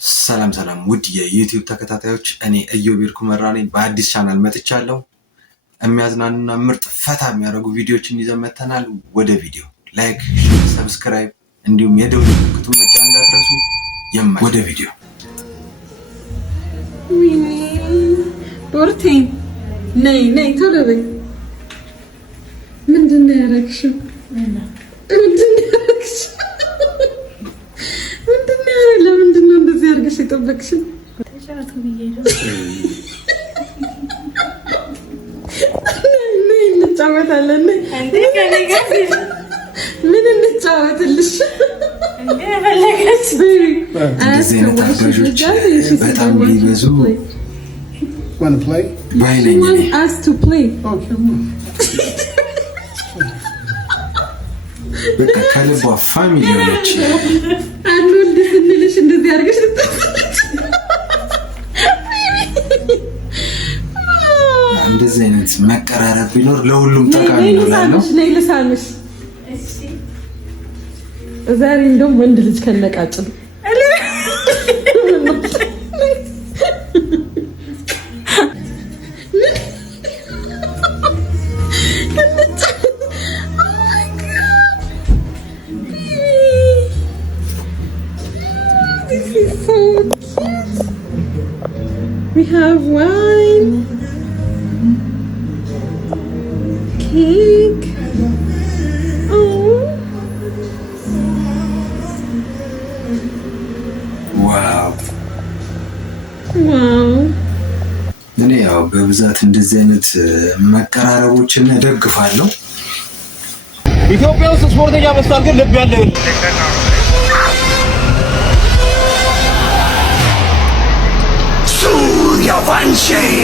ሰላም ውድ የዩቲዩብ ተከታታዮች እኔ ኢዮብ ይርኩመራ ነኝ። በአዲስ ቻናል መጥቻለሁ። የሚያዝናኑና ምርጥ ፈታ የሚያደርጉ ቪዲዮዎችን ይዘን መጥተናል። ወደ ቪዲዮ ላይክ፣ ሰብስክራይብ እንዲሁም የደወል ምልክቱን መጫን እንዳትረሱ። ወደ ቪዲዮ ቦርቴ ነይ ቶሎ በይ። ምንድን ነው ያደረግሽው? ለምንድን ነው እንደዚህ አድርገሽ የጠበቅሽኝ? ተጫወቱ ብዬሽ ነው። ነይ እንጫወታለን። ምን እንጫወትልሽ? እንደዚህ አይነት አጋዦች በጣም ቢበዙ በቃ ከልቧ ፋሚሊ ሆነች። አንዱ እንድስንልሽ እንደዚህ አድርገሽ እንደዚህ አይነት መቀራረብ ቢኖር ለሁሉም ጠቃሚ ነው ላለው። ነይ ልሳምሽ። ዛሬ እንደውም ወንድ ልጅ ከነቃጭሉ We have wine, cake. Oh, wow. እኔ ያው በብዛት እንደዚህ አይነት መቀራረቦችን እደግፋለሁ። ኢትዮጵያ ውስጥ ስፖርተኛ መስታል ግን ልብ ያለው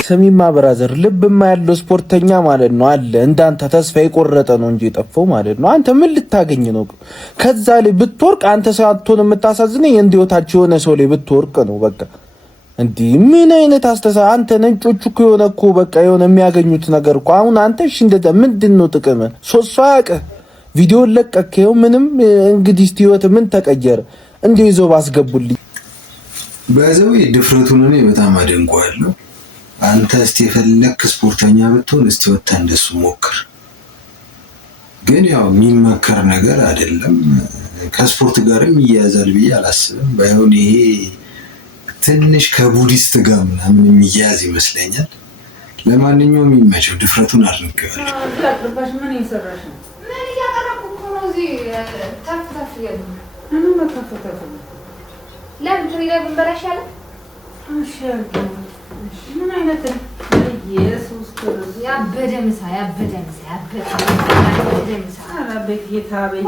ሰሚማ ብራዘር ልብማ ያለው ስፖርተኛ ማለት ነው አለ እንዳንተ ተስፋ የቆረጠ ነው እንጂ የጠፋው ማለት ነው። አንተ ምን ልታገኝ ነው? ከዛ ላይ ብትወርቅ አንተ ሳትሆን የምታሳዝነኝ እንዲወታቸው የሆነ ሰው ላይ ብትወርቅ ነው በቃ። እንዴ ምን አይነት አስተሳ አንተ ነጮቹ እኮ የሆነ እኮ በቃ የሆነ የሚያገኙት ነገር እኮ አሁን አንተ እሺ እንደዛ ምንድነው ጥቅም? ሶስት ያቀ ቪዲዮ ለቀቀው ምንም እንግዲህ ህይወት ምን ተቀየረ? እንዴው ይዘው ባስገቡልኝ በዛው ድፍረቱን እኔ በጣም አደንቀዋለሁ። አንተ እስቲ የፈለክ ስፖርተኛ ብትሆን እስቲ ወጣ እንደሱ ሞክር። ግን ያው የሚመከር ነገር አይደለም። ከስፖርት ጋርም ይያዛል ብዬ አላስብም። ባይሆን ይሄ ትንሽ ከቡዲስት ጋር ምናምን የሚያያዝ ይመስለኛል። ለማንኛውም የሚመቸው ድፍረቱን አድንቀዋለሁ። ምን እየሰራሽ ነው? ምን እያቀረብኩ ነው? እዚህ ታፍታፍ ያለ ለምን ትሪ ላይ ብንበላሽ ያለ? እሺ ምን አይነት ኢየሱስ ክርስቶስ ያበደ ምሳ ያበደ ምሳ አራቤት ጌታ ቤት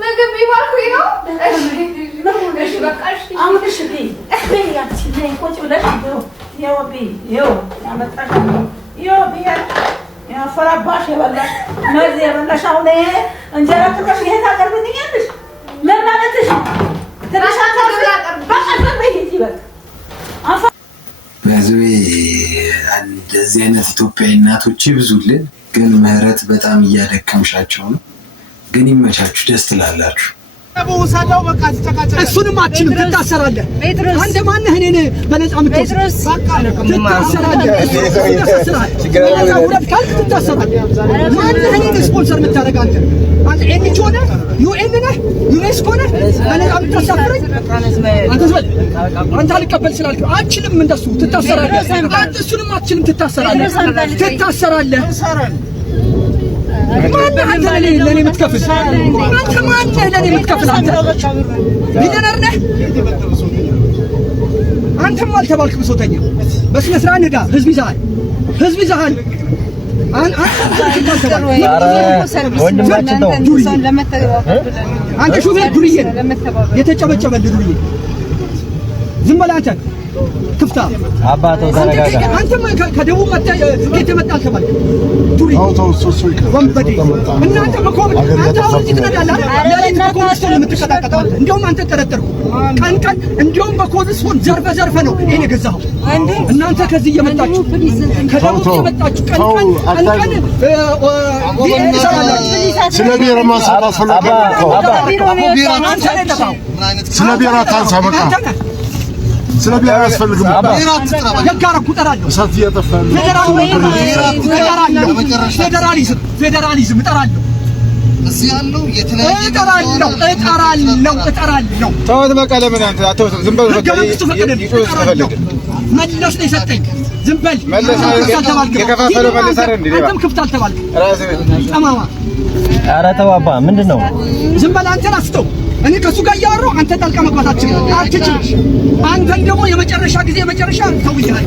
ምግብ ቢባልኩኝ ነው። እሺ በቃ እሺ አሁን እሺ በያንቺ ላይ ቁጭ ብለሽ ያመጣሽ ያፈራባሽ የበላሽ መርዝ የበላሽ አሁን እንጀራ ትቀሽ ይሄ ታቀርብልኛለሽ? ምን ማለትሽ? ትንሽ እንደዚህ አይነት ኢትዮጵያዊ እናቶች ይብዙልን። ግን ምህረት በጣም እያደከምሻቸው ነው። ግን ይመቻችሁ፣ ደስ ትላላችሁ። በውሳዳው በቃ ተጨቃጨቀ። እሱንም አችንም ትታሰራለህ። አንተ ማነህ እኔን በነፃ የምትወስድ? በቃ ትታሰራለህ። ማነህ እኔን ስፖንሰር የምታደርግ አንተ? አንተ ኤንጂ ሆነህ ዩኤን ነህ ዩኔስኮ ነህ በነፃ የምታሳፍረኝ አንተ? ዝም አንተ አልቀበል ስላልክ አችንም እንደሱ ትታሰራለህ። አንተ እሱንም አችንም ትታሰራለህ። ማነህ አንተ ለኔ የምትከፍል? አንተ ማነህ ለኔ የምትከፍል? አንተ ቢሊየነር ነህ? አንተም አልተባልክ ብሶተኛ። በስነ ስርዓት ንዳ። ህዝብ ይዘሃል። አንተ ሹፌር ዱርዬ ነህ። የተጨበጨበልህ ዱርዬ። ዝም በል አንተ ክፍታ አባቶ ተረጋጋ። አንተም ከደቡብ መጣ ከመጣ ተባለ ቱሪ ወንበዴ እናንተ በኮቪድ አንተ አሁን ትነዳለህ ለሌላ በኮቪድ ነው የምትቀጣቀጣው። እንደውም አንተ ተረጠርኩ ቀን እንደውም በኮቪድ ሆን ዘርፈ ነው ይሄን የገዛኸው። እናንተ ከዚህ እየመጣችሁ ከደቡብ እየመጣችሁ ቀን ስለ ብሔረ ማንሳት አስፈላጊ ስለ ብሔረ ታንሳ በቃ ስለ ብሔረ አስፈልግም የጋራ ቁጠራለሁ እሳት እያጠፋል ፌዴራሊዝም እጠራለሁ እዚህ ያለው የተለያየ እጠራለሁ ተወት በቃ ለምን አንተ አትወት ዝም በል በቃ መለስ ነው የሰጠኝ ዝም በል መለስ የከፋፈለው መለስ አይደል እንዴ አንተም ክፍት አልተባልክ ራስህ ጠማማ ኧረ ተው አባ ምንድነው ዝም በል አንተ አስተው እኔ ከሱ ጋር እያወራሁ አንተ ጣልቃ መግባት አትችልም አንተን ደግሞ የመጨረሻ ተውዬሃል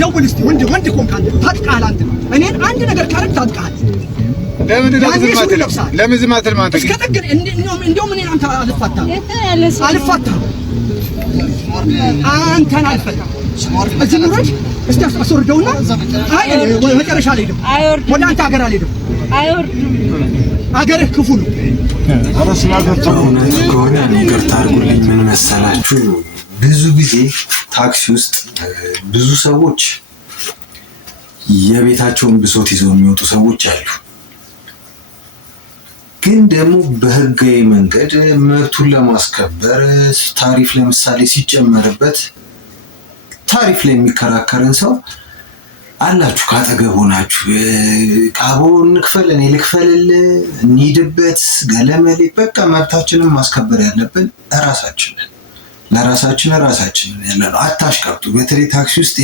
ደውል እስቲ ወንድ ኮንክ አንተ ታጥቃለህ አንተ እኔን አንድ ነገር ካረግ ታጥቃለህ ለምን ዝም አትልም አንተ እስከ ጥግ እንደውም እኔን አንተ አልፋታም አንተን አልፈታም እዚህ ኑረሽ እስቲ አስወርደውና አይ መጨረሻ አልሄድም ወደ አንተ ሀገር አልሄድም አገርህ ክፉ ነው እውነት ከሆነ ይቅርታ አድርጉልኝ ምን መሰላችሁ ብዙ ጊዜ ታክሲ ውስጥ ብዙ ሰዎች የቤታቸውን ብሶት ይዘው የሚወጡ ሰዎች አሉ ግን ደግሞ በህጋዊ መንገድ መብቱን ለማስከበር ታሪፍ ለምሳሌ ሲጨመርበት ታሪፍ ላይ የሚከራከረን ሰው አላችሁ ካጠገቡ ናችሁ ቃቦን ክፈል እኔ ልክፈልል እንሂድበት ገለመሌ በቃ መብታችንን ማስከበር ያለብን ለራሳችን ያለነው አታሽቃብጡ በተለይ ታክሲ ውስጥ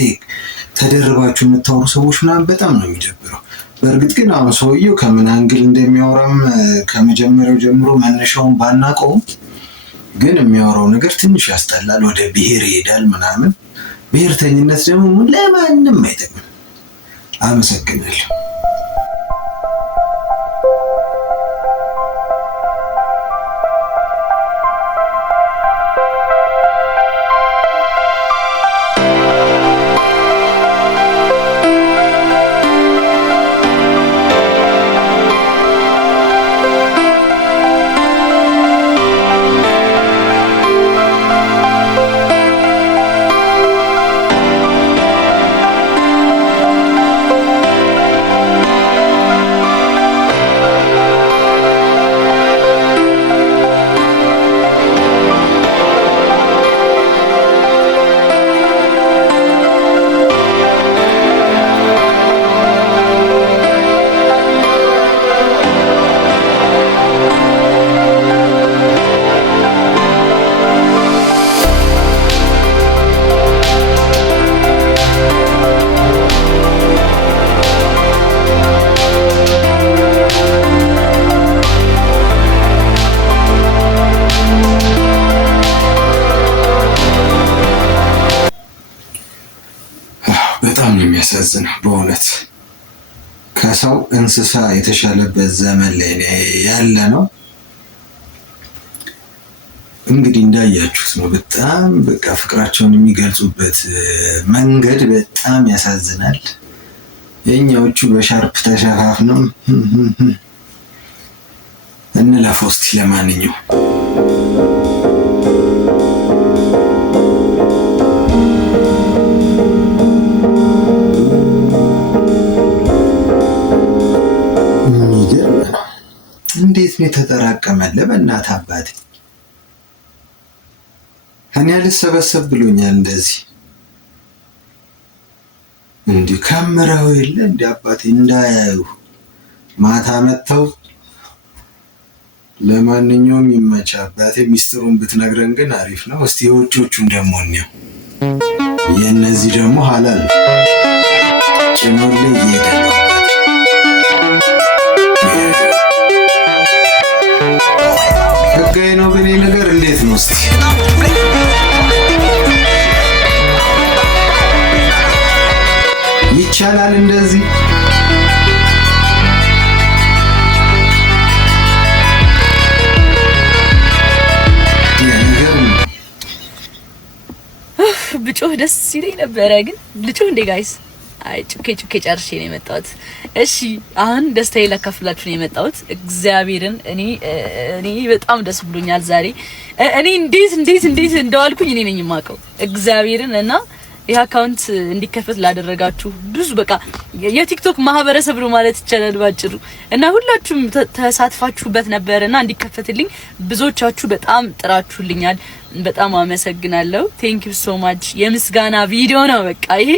ተደርባችሁ የምታወሩ ሰዎች ምናምን በጣም ነው የሚደብረው በእርግጥ ግን አሁን ሰውየው ከምን አንግል እንደሚያወራም ከመጀመሪያው ጀምሮ መነሻውን ባናቀውም ግን የሚያወራው ነገር ትንሽ ያስጠላል ወደ ብሔር ይሄዳል ምናምን ብሔርተኝነት ደግሞ ለማንም አይጠቅምም አመሰግናለሁ የሚያሳዝነው በእውነት ከሰው እንስሳ የተሻለበት ዘመን ላይ ያለ ነው እንግዲህ እንዳያችሁት ነው በጣም በቃ ፍቅራቸውን የሚገልጹበት መንገድ በጣም ያሳዝናል የኛዎቹ በሻርፕ ተሸፋፍነው እንለፈው እስቲ ለማንኛው እንዴት ነው ተጠራቀመለ በእናት አባቴ እኔ አልሰበሰብ ብሎኛል እንደዚህ እንዴ ካሜራው የለ እንዴ አባቴ እንዳያዩ ማታ መተው ለማንኛውም ይመቻ አባቴ ሚስጥሩን ብትነግረን ግን አሪፍ ነው እስቲ የውጮቹን ደግሞ ነው የነዚህ ደግሞ ሐላል ጭኖል ይሄዳል ህጋዊ ነው በኔ ነገር እንዴት ነው እስቲ ይቻላል እንደዚህ ብጮህ ደስ ይለኝ ነበረ ግን ልጮህ እንደ ጋይስ አይ ጩኬ ጨርሼ ነው የመጣሁት። እሺ አሁን ደስታዬ ላካፍላችሁ ነው የመጣሁት። እግዚአብሔርን እኔ በጣም ደስ ብሎኛል ዛሬ። እኔ እንዴት እንደዋልኩኝ እኔ ነኝ የማውቀው እግዚአብሔርን እና ይህ አካውንት እንዲከፈት ላደረጋችሁ ብዙ በቃ የቲክቶክ ማህበረሰብ ነው ማለት ይቻላል ባጭሩ እና ሁላችሁም ተሳትፋችሁበት ነበርና እንዲከፈትልኝ ብዙዎቻችሁ በጣም ጥራችሁልኛል። በጣም አመሰግናለሁ። ቴንክ ዩ ሶ ማች። የምስጋና ቪዲዮ ነው በቃ ይሄ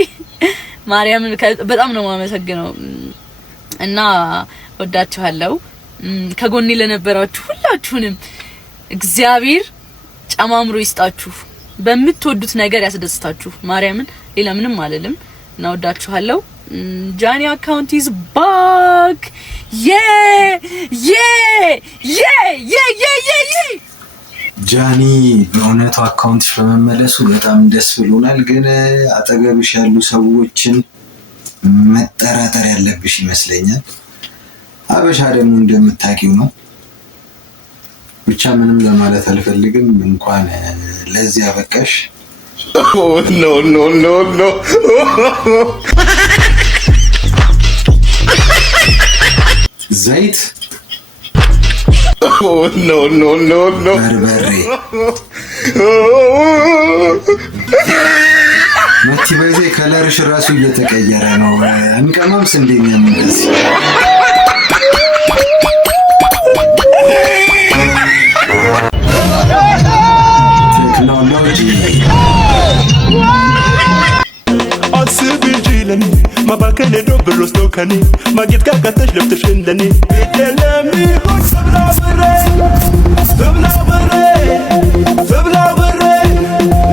ማርያምን በጣም ነው የማመሰግነው እና ወዳችኋለሁ። ከጎኔ ለነበራችሁ ሁላችሁንም እግዚአብሔር ጨማምሮ ይስጣችሁ፣ በምትወዱት ነገር ያስደስታችሁ። ማርያምን ሌላ ምንም አልልም እና ወዳችኋለሁ። ጃኒ አካውንት ኢዝ ባክ ጃኒ በእውነቱ አካውንትሽ በመመለሱ በጣም ደስ ብሎናል። ግን አጠገብሽ ያሉ ሰዎችን መጠራጠር ያለብሽ ይመስለኛል። አበሻ ደግሞ እንደምታውቂው ነው። ብቻ ምንም ለማለት አልፈልግም። እንኳን ለዚህ አበቃሽ። ኖ ዘይት ኖ በርበሬ መቲ በዚህ ከለርሽ ራሱ እየተቀየረ ነው። እንቀማምስ እንደኛ እንደዚህ ቴክኖሎጂ አስብጂልን ማባከለ ዶብሮስ ነው ከኔ ማግኘት ካቃተሽ ለፍተሽ እንደኔ ለሚሆን ፍብላ በሬ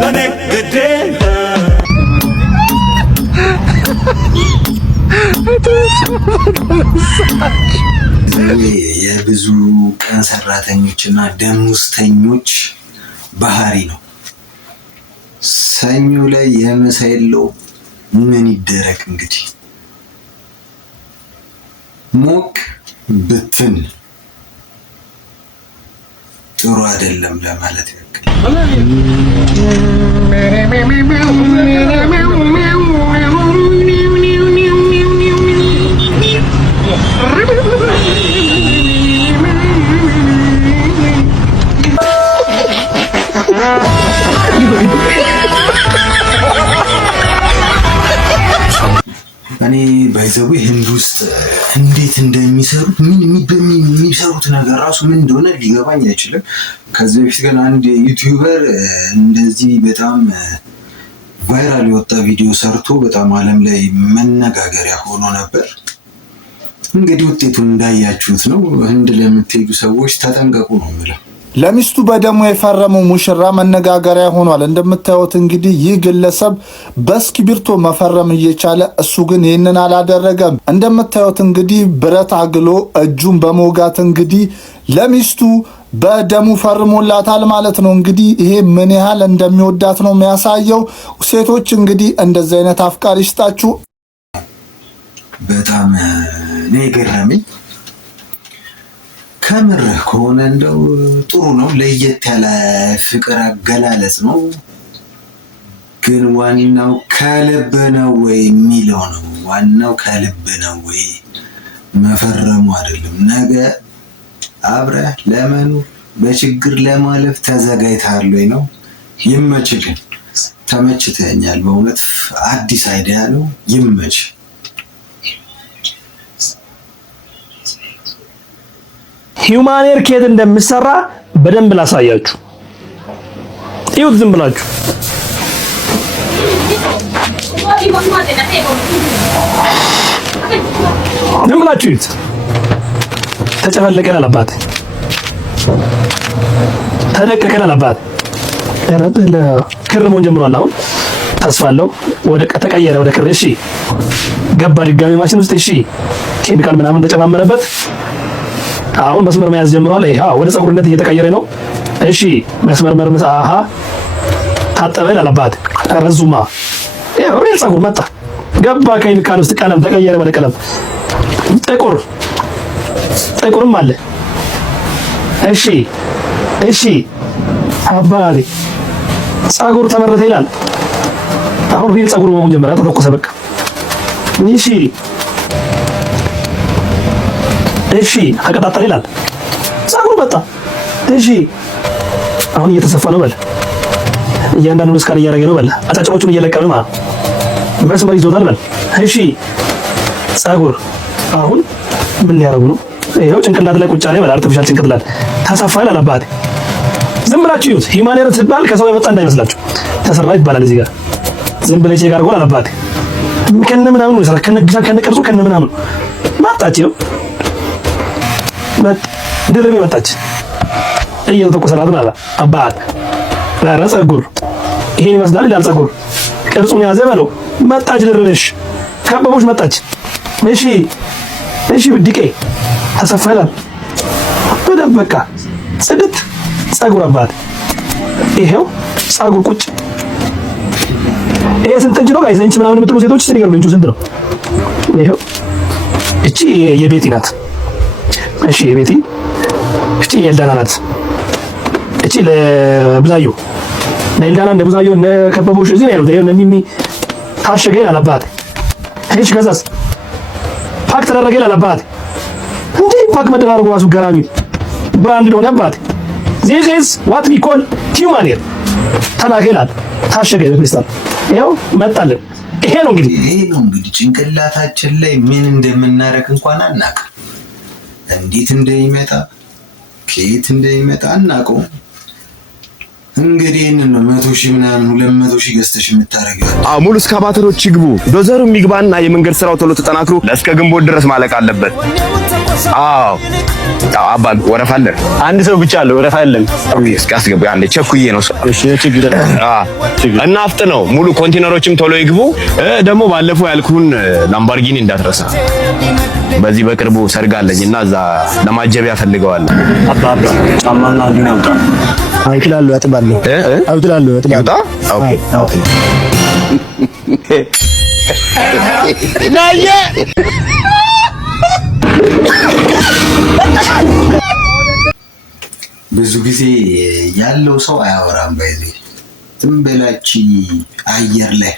ለኔ ግዴ የብዙ ቀን ሰራተኞችና ደሞዝተኞች ባህሪ ነው። ሰኞ ላይ የምሳ የለው ምን ይደረግ እንግዲህ ሞቅ ብትን ጥሩ አይደለም ለማለት ያክል። እኔ ባይዘው ህንድ ውስጥ እንዴት እንደሚሰሩት የሚሰሩት ነገር ራሱ ምን እንደሆነ ሊገባኝ አይችልም። ከዚህ በፊት ግን አንድ ዩቲዩበር እንደዚህ በጣም ቫይራል የወጣ ቪዲዮ ሰርቶ በጣም ዓለም ላይ መነጋገሪያ ሆኖ ነበር። እንግዲህ ውጤቱን እንዳያችሁት ነው። ህንድ ለምትሄዱ ሰዎች ተጠንቀቁ ነው የምለው። ለሚስቱ በደሙ የፈረመው ሙሽራ መነጋገሪያ ሆኗል። እንደምታዩት እንግዲህ ይህ ግለሰብ በእስክሪብቶ መፈረም እየቻለ እሱ ግን ይህንን አላደረገም። እንደምታዩት እንግዲህ ብረት አግሎ እጁን በመውጋት እንግዲህ ለሚስቱ በደሙ ፈርሞላታል ማለት ነው። እንግዲህ ይሄ ምን ያህል እንደሚወዳት ነው የሚያሳየው። ሴቶች እንግዲህ እንደዚህ አይነት አፍቃሪ ይስጣችሁ። በጣም ነው የገረመኝ። ከምርህ ከሆነ እንደው ጥሩ ነው፣ ለየት ያለ ፍቅር አገላለጽ ነው። ግን ዋናው ከልብ ነው ወይ የሚለው ነው። ዋናው ከልብ ነው ወይ መፈረሙ አይደለም። ነገ አብረህ ለመኖር በችግር ለማለፍ ተዘጋጅተሃል ወይ ነው። ይመችህ። ግን ተመችተኛል በእውነት አዲስ አይዲያ ነው። ይመች። ሂውማን ኤር ከየት እንደሚሰራ በደንብ ላሳያችሁ። ይሁት ዝም ብላችሁ ይሁት ተጨፈለቀ አለባት፣ ተደቀቀ አለባት። ክር መሆን ጀምሯል። አሁን ተስፋ አለው። ወደ ተቀየረ ወደ ክር። እሺ ገባ ድጋሚ ማሽን ውስጥ። እሺ ኬሚካል ምናምን ተጨማመረበት። አሁን መስመር መያዝ ጀምሯል። ወደ ፀጉርነት እየተቀየረ ነው። እሺ መስመር አሃ ታጠበ አለባት። ረዙማ ሪል ፀጉር መጣ ገባ ኬሚካል ውስጥ። ቀለም ተቀየረ ወደ ቀለም። ጥቁርም አለ። እሺ አባሪ ፀጉር ተመረተ ይላል። አሁን ሪል ጸጉሩ መጀመሪያ ተተኮሰ። በቃ እሺ አቀጣጠል ይላል ጸጉሩ መጣ። እሺ አሁን እየተሰፋ ነው በል። እያንዳንዱን እስካን እያደረገ ነው በል። አጫጭሮቹን እየለቀመ ማለት መስመር ይዞታል በል። እሺ ጸጉር አሁን ምን ሊያደርጉ ነው? ይሄው ጭንቅላት ላይ ቁጭ አለ በል። አርቲፊሻል ጭንቅላት ተሰፋ ይላል አባቴ። ዝም ብላችሁ ይዩት። ሂማሊያን ሲባል ከሰው የመጣ እንዳይመስላችሁ ተሰራ ይባላል። እዚህ ጋር ዝም ብለሽ ጋር ጎል አባቴ ከነ ምናምን ነው ሰራ ከነ ግዛ ከነ ቅርጹ ከነ ምናምን ማጣች ነው ድርብ መጣች እየተቆሰላት ማለት አባት ራራ ጸጉር ይሄን ይመስላል ይላል። ጸጉር ቅርጹን ያዘ በለው። መጣች ድርብሽ ከበቦሽ መጣች። እሺ ብድቄ ተሰፋላል በደንብ በቃ ጽድት ጸጉር አባት ይሄው ጸጉር ቁጭ። ይሄ ስንት እንጂ ነው ጋይስ? እንጂ ምናምን የምትሉ ሴቶች ሲገርም እንጂ ስንት ነው? ይሄው እቺ የቤቲ ናት። እሺ የቤቲ እቺ የኤልዳና ናት። እቺ ለብዛዩ ለኤልዳና እንደ ብዛዩ እንደ ከበቦሽ እዚህ ነው ያለው። ሚሚ ታሸገ ይላል አባት። እሺ ከዛስ ፓክ ተደረገ ይላል አባት። እንዴ ፓክ መደራረጉ ራሱ ገራሚ ብራንድ ነው አባት። this is what we call human hair ተላከ ይላል። ታሸገ በክሪስታል ይሄው መጣልን። ይሄ ነው እንግዲህ ጭንቅላታችን ላይ ምን እንደምናረግ እንኳን አናውቅም። እንዴት እንደሚመጣ ከየት እንደሚመጣ አናውቀው። እንግዲህ እነን 100,000 ምናምን 200,000 ገዝተሽ የምታረጊው ሙሉ እስካባተሮች ይግቡ፣ ዶዘሩ ይግባና የመንገድ ስራው ቶሎ ተጠናክሮ እስከ ግንቦት ድረስ ማለቅ አለበት። አባን ወረፋ አለ። አንድ ሰው ብቻ አለ፣ ወረፋ የለም። እስኪ አስገቡ። አንዴ ቸኩዬ ነው። እሺ ችግር እና አፍጥነው ሙሉ ኮንቴነሮችም ቶሎ ይግቡ። ደግሞ ባለፈው ያልኩህን ላምቦርጊኒ እንዳትረሳ። በዚህ በቅርቡ ሰርግ አለኝና እዛ ለማጀቢያ ፈልገዋለሁ። አባባ ጫማና ዲና አውጣ አይክላሉ ያጥባሉ አውጥላሉ ያጥባሉ። ኦኬ ናየ ብዙ ጊዜ ያለው ሰው አያወራም። በዚህ ዝም ብላች አየር ላይ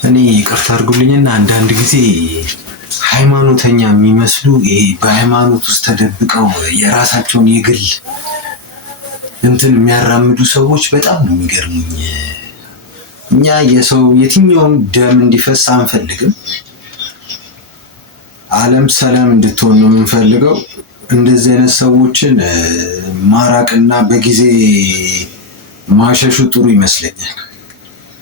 እኔ ይቅርታ አድርጉልኝና አንዳንድ ጊዜ ሃይማኖተኛ የሚመስሉ ይሄ በሃይማኖት ውስጥ ተደብቀው የራሳቸውን የግል እንትን የሚያራምዱ ሰዎች በጣም ነው የሚገርሙኝ። እኛ የሰው የትኛውም ደም እንዲፈስ አንፈልግም። ዓለም ሰላም እንድትሆን ነው የምንፈልገው። እንደዚህ አይነት ሰዎችን ማራቅና በጊዜ ማሸሹ ጥሩ ይመስለኛል።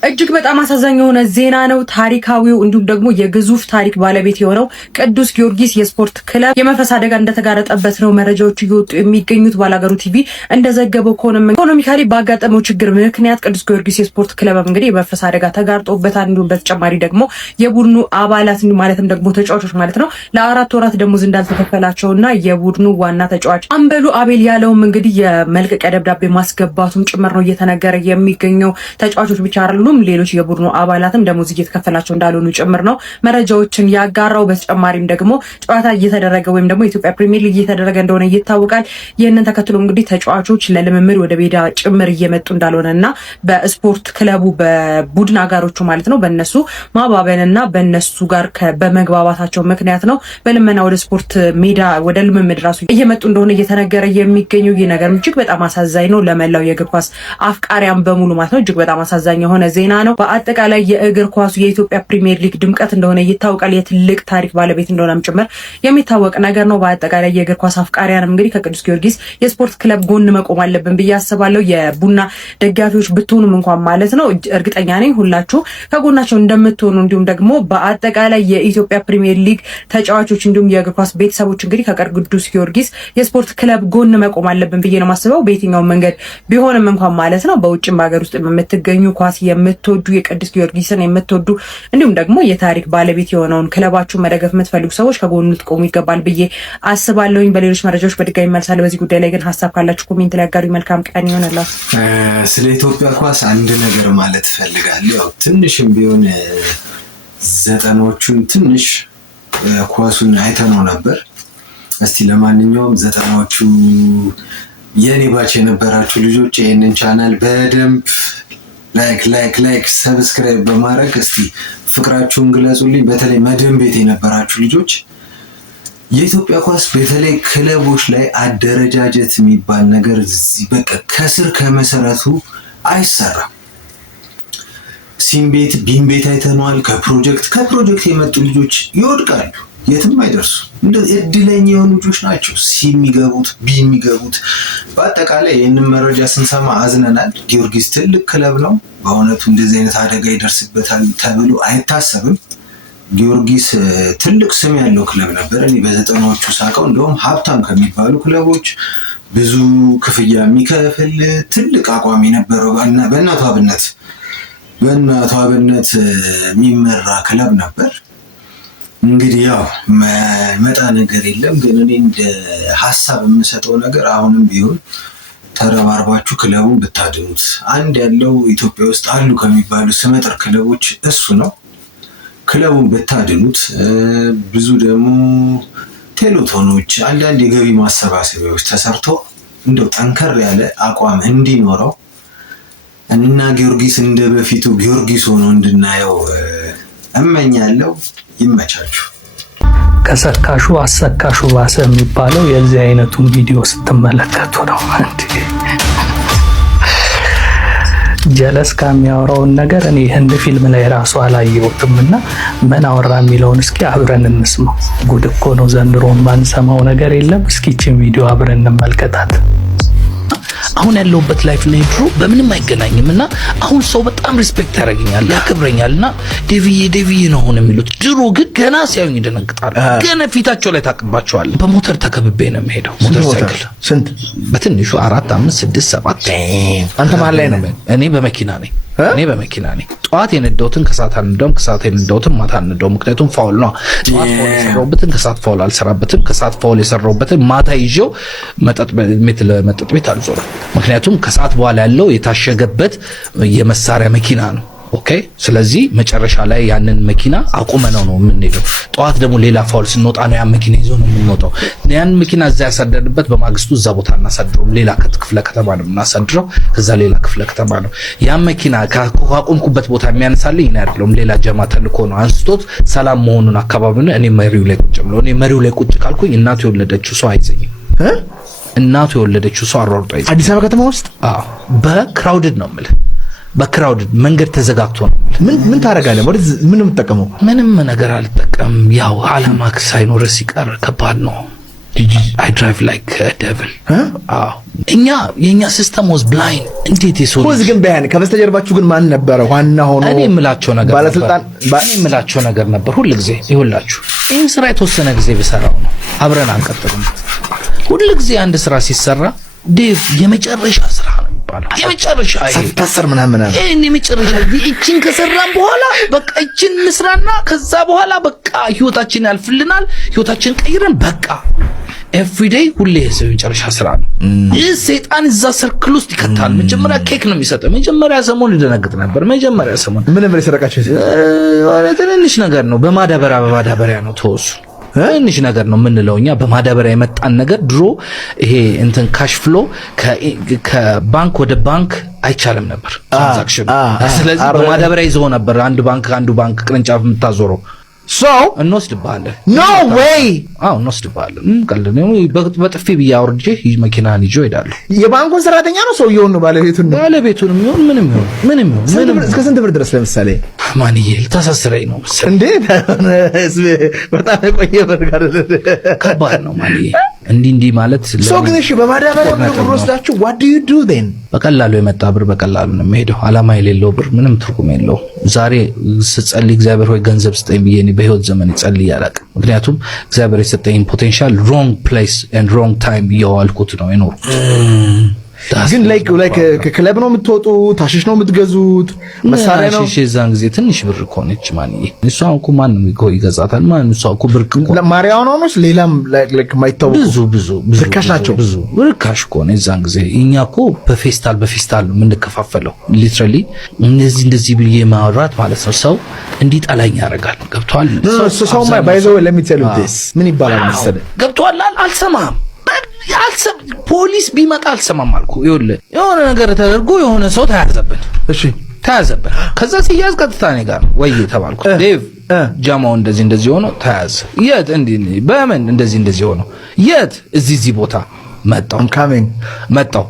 እጅግ በጣም አሳዛኝ የሆነ ዜና ነው። ታሪካዊው እንዲሁም ደግሞ የግዙፍ ታሪክ ባለቤት የሆነው ቅዱስ ጊዮርጊስ የስፖርት ክለብ የመንፈስ አደጋ እንደተጋረጠበት ነው መረጃዎች እየወጡ የሚገኙት። ባላገሩ ቲቪ እንደዘገበው ከሆነ ኢኮኖሚካሊ ባጋጠመው ችግር ምክንያት ቅዱስ ጊዮርጊስ የስፖርት ክለብ እንግዲህ የመንፈስ አደጋ ተጋርጦበታል። እንዲሁም በተጨማሪ ደግሞ የቡድኑ አባላት ማለትም ደግሞ ተጫዋቾች ማለት ነው ለ4 ወራት ደሞዝ እንዳልተከፈላቸውና የቡድኑ ዋና ተጫዋች አምበሉ አቤል ያለውም እንግዲህ የመልቀቂያ ደብዳቤ ማስገባቱን ጭምር ነው እየተነገረ የሚገኘው። ተጫዋቾች ብቻ አይደሉም ሌሎች የቡድኑ አባላትም ደሞዝ እየተከፈላቸው እንዳልሆኑ ጭምር ነው መረጃዎችን ያጋራው። በተጨማሪም ደግሞ ጨዋታ እየተደረገ ወይም ደግሞ የኢትዮጵያ ፕሪሚየር ሊግ እየተደረገ እንደሆነ ይታወቃል። ይህንን ተከትሎ እንግዲህ ተጫዋቾች ለልምምድ ወደ ሜዳ ጭምር እየመጡ እንዳልሆነና በስፖርት ክለቡ በቡድን አጋሮቹ ማለት ነው በእነሱ ማባበልና በእነሱ ጋር በመግባባታቸው ምክንያት ነው በልመና ወደ ስፖርት ሜዳ ወደ ልምምድ ራሱ እየመጡ እንደሆነ እየተነገረ የሚገኘው። ይህ ነገር እጅግ በጣም አሳዛኝ ነው ለመላው የእግር ኳስ አፍቃሪያን በሙሉ ማለት ነው። እጅግ በጣም አሳዛኝ የሆነ ዜና ነው። በአጠቃላይ የእግር ኳሱ የኢትዮጵያ ፕሪሚየር ሊግ ድምቀት እንደሆነ ይታወቃል። የትልቅ ታሪክ ባለቤት እንደሆነም ጭምር የሚታወቅ ነገር ነው። በአጠቃላይ የእግር ኳስ አፍቃሪያንም እንግዲህ ከቅዱስ ጊዮርጊስ የስፖርት ክለብ ጎን መቆም አለብን ብዬ አስባለሁ። የቡና ደጋፊዎች ብትሆኑም እንኳን ማለት ነው እርግጠኛ ነኝ ሁላችሁ ከጎናቸው እንደምትሆኑ እንዲሁም ደግሞ በአጠቃላይ የኢትዮጵያ ፕሪሚየር ሊግ ተጫዋቾች እንዲሁም የእግር ኳስ ቤተሰቦች እንግዲህ ከቅዱስ ጊዮርጊስ የስፖርት ክለብ ጎን መቆም አለብን ብዬ ነው ማስበው። በየትኛው መንገድ ቢሆንም እንኳን ማለት ነው በውጭም በሀገር ውስጥ የምትገኙ ኳስ የምትወዱ የቅዱስ ጊዮርጊስን የምትወዱ እንዲሁም ደግሞ የታሪክ ባለቤት የሆነውን ክለባችሁን መደገፍ የምትፈልጉ ሰዎች ከጎኑ ልትቆሙ ይገባል ብዬ አስባለሁኝ። በሌሎች መረጃዎች በድጋሚ መልሳለሁ። በዚህ ጉዳይ ላይ ግን ሀሳብ ካላችሁ ኮሜንት ላይ አጋሩ። መልካም ቀን ይሆንላችሁ። ስለ ኢትዮጵያ ኳስ አንድ ነገር ማለት ፈልጋለሁ። ያው ትንሽም ቢሆን ዘጠናዎቹን ትንሽ ኳሱን አይተነው ነበር። እስቲ ለማንኛውም ዘጠናዎቹ የኔ ባች የነበራችሁ ልጆች ይሄንን ቻናል በደንብ ላይክ ሰብስክራይብ በማድረግ እስቲ ፍቅራችሁን ግለጹልኝ። በተለይ መድን ቤት የነበራችሁ ልጆች የኢትዮጵያ ኳስ በተለይ ክለቦች ላይ አደረጃጀት የሚባል ነገር በቃ ከስር ከመሰረቱ አይሰራም። ሲምቤት ቢምቤት አይተነዋል። ከፕሮጀክት የመጡ ልጆች ይወድቃሉ፣ የትም አይደርሱ። እንደ እድለኛ የሆኑ ልጆች ናቸው የሚገቡት የሚገቡት። በአጠቃላይ ይህንን መረጃ ስንሰማ አዝነናል። ጊዮርጊስ ትልቅ ክለብ ነው። በእውነቱ እንደዚህ አይነት አደጋ ይደርስበታል ተብሎ አይታሰብም። ጊዮርጊስ ትልቅ ስም ያለው ክለብ ነበር። እኔ በዘጠናዎቹ ሳቀው እንደውም ሀብታም ከሚባሉ ክለቦች ብዙ ክፍያ የሚከፍል ትልቅ አቋም የነበረው በእናቱ አብነት የሚመራ ክለብ ነበር። እንግዲህ ያው መጣ ነገር የለም። ግን እኔ እንደ ሀሳብ የምሰጠው ነገር አሁንም ቢሆን ተረባርባችሁ ክለቡን ብታድኑት። አንድ ያለው ኢትዮጵያ ውስጥ አሉ ከሚባሉ ስመጥር ክለቦች እሱ ነው። ክለቡን ብታድኑት። ብዙ ደግሞ ቴሌቶኖች፣ አንዳንድ የገቢ ማሰባሰቢያዎች ተሰርቶ እንደው ጠንከር ያለ አቋም እንዲኖረው እና ጊዮርጊስ እንደ በፊቱ ጊዮርጊስ ሆኖ እንድናየው እመኛለሁ። ይመቻችሁ። ከሰካሹ አሰካሹ ባሰ የሚባለው የዚህ አይነቱን ቪዲዮ ስትመለከቱ ነው። ጀለስ ከሚያወራውን ነገር እኔ ህንድ ፊልም ላይ ራሱ አላየሁትም እና ምን አወራ የሚለውን እስኪ አብረን እንስማው። ጉድ እኮ ነው ዘንድሮ ማንሰማው ነገር የለም። እስኪ እቺን ቪዲዮ አብረን እንመልከታት። አሁን ያለውበት ላይፍ ላይ ድሮ በምንም አይገናኝም እና አሁን ሰው በጣም ሪስፔክት ያደርገኛል ያከብረኛል እና ዴቪዬ ነው አሁን የሚሉት። ድሮ ግን ገና ሲያዩኝ ይደነግጣሉ። ገና ፊታቸው ላይ ታቅባቸዋል። በሞተር ተከብቤ ነው የምሄደው። ሞተር ሳይክል ስንት በትንሹ 4 5 6 7 አንተ ማን ላይ ነው? እኔ በመኪና ነኝ። ጠዋት የነዳሁትን ከሰዓት አንነዳውም፣ ከሰዓት የነዳሁትን ማታ አንነዳውም። ምክንያቱም ፋውል ነው። ጠዋት ፋውል የሰራሁበትን ከሰዓት ፋውል አልሰራበትም፣ ከሰዓት ፋውል የሰራሁበትን ማታ ይዤው መጠጥ ቤት አልዞርም። ምክንያቱም ከሰዓት በኋላ ያለው የታሸገበት የመሳሪያ መኪና ነው። ኦኬ። ስለዚህ መጨረሻ ላይ ያንን መኪና አቁመነው ነው የምንሄደው። ጠዋት ደግሞ ሌላ ፋውል ስንወጣ ነው ያን መኪና ይዞ ነው የምንወጣው። ያን መኪና እዛ ያሳደድበት በማግስቱ እዛ ቦታ እናሳድረው፣ ሌላ ክፍለ ከተማ ነው እናሳድረው። ከዛ ሌላ ክፍለ ከተማ ነው ያን መኪና ካቆምኩበት ቦታ የሚያነሳልኝ እኔ አይደለም፣ ሌላ ጀማ ተልኮ ነው አንስቶት ሰላም መሆኑን አካባቢውን እኔ መሪው ላይ ቁጭ ብለው እኔ መሪው ላይ ቁጭ ካልኩኝ እናቱ የወለደችው ሰው አይዘኝም። እናቱ የወለደችው ሰው አሯርጦ አይዘኝም። አዲስ አበባ ከተማ ውስጥ በክራውድድ ነው የምልህ። በክራውድ መንገድ ተዘጋግቶ ነው። ምን ታረጋለህ? ወደ ምን የምትጠቀመው? ምንም ነገር አልጠቀም። ያው አላማ ሳይኖር ሲቀር ከባድ ነው። I drive like a devil። የኛ ሲስተም was blind። እንዴት ይሶ ኮዝ ግን በያን ከበስተጀርባችሁ ግን ማን ነበረ? ዋና ሆኖ እኔ የምላቸው ነገር ባለስልጣን እኔ የምላቸው ነገር ነበር ሁሉ ጊዜ። ይኸውላችሁ ይሄን ስራ የተወሰነ ጊዜ ብሰራው ነው አብረን አንቀጥልም። ሁሉ ጊዜ አንድ ስራ ሲሰራ ዴቭ የመጨረሻ ስራ ነው የሚባለው። የመጨረሻ ሳታሰር ምናምን እኔ የመጨረሻ እቺን ከሰራን በኋላ በቃ እቺን እንስራና ከዛ በኋላ በቃ ህይወታችን ያልፍልናል፣ ህይወታችን ቀይረን በቃ ኤቭሪዴይ ሁሌ የመጨረሻ ስራ ነው። ይህ ሰይጣን እዛ ሰርክል ውስጥ ይከታል። መጀመሪያ ኬክ ነው የሚሰጠው። መጀመሪያ ሰሞን ልደነግጥ ነበር። መጀመሪያ ሰሞን ምን ነበር የሰረቃችሁ? ትንንሽ ነገር ነው። በማዳበሪያ ነው ተወሱ። ትንሽ ነገር ነው የምንለው እኛ። በማዳበሪያ የመጣን ነገር ድሮ ይሄ እንትን ካሽ ፍሎ ከባንክ ወደ ባንክ አይቻልም ነበር ትራንዛክሽን። ስለዚህ በማዳበሪያ ይዘው ነበር አንዱ ባንክ ቅርንጫፍ የምታዞረው እንወስድብሃለን። ኖ ዌይ። አዎ እንወስድብሃለን። ቀልድ ነው። በጥፊ ብዬ አውርጄ መኪናህን ይዤ እሄዳለሁ። የባንኩን ሰራተኛ ነው ሰውየውን ነው ባለቤቱን ይሁን ምንም ይሁን እስከ ስንት ብር ድረስ ለምሳሌ ማንዬ ልታሳስረኝ ነው መሰለኝ። እንዴ በጣም የቆየ ብር ጋር ከባድ ነው ማንዬ። እንዲህ ማለት ሰው ግን እሺ በማዳበሪያ ብር ወስዳችሁ what do you do then? በቀላሉ የመጣ ብር በቀላሉ ነው የሚሄደው። አላማ የሌለው ብር ምንም ትርጉም የለውም። ዛሬ ስጸልይ እግዚአብሔር ሆይ ገንዘብ ስጠኝ ብዬ እኔ በህይወት ዘመን ጸልዬ አላውቅም። ምክንያቱም እግዚአብሔር የሰጠኝ ፖቴንሻል wrong place and wrong time እያዋልኩት ነው የኖርኩት። ግን ላይክ ከክለብ ነው የምትወጡት? ታሽሽ ነው የምትገዙት? መሳሪያ ነው? እሺ የዛን ጊዜ ትንሽ ብር ኮነች ማንዬ። እሷን እኮ ማንም ይገዛታል? ማን እሷ እኮ ብር እኮ ለማሪያው ነው ነው ሌላም ላይክ ማይታወቁ ብዙ ርካሽ ናቸው። ብዙ ርካሽ ኮነ የዛን ጊዜ። እኛ እኮ በፌስታል ነው የምንከፋፈለው። ሊትራሊ እንደዚህ ብዬ ማውራት ማለት ነው ሰው እንዲጠላኝ ያደርጋል። ገብቷል? ሰው ባይዘው ለሚተሉት ምን ይባላል መሰለህ? ገብቷል? አልሰማም ፖሊስ ቢመጣ አልሰማም አልኩ። ይኸውልህ የሆነ ነገር ተደርጎ የሆነ ሰው ተያዘብን። እሺ ተያዘብን። ከዛ ሲያዝ ቀጥታ እኔ ጋር ወይ ተባልኩ። ዴቭ ጃማው እንደዚህ ሆኖ ተያዘ። የት በምን እንደዚህ ሆኖ የት እዚህ ቦታ መጣው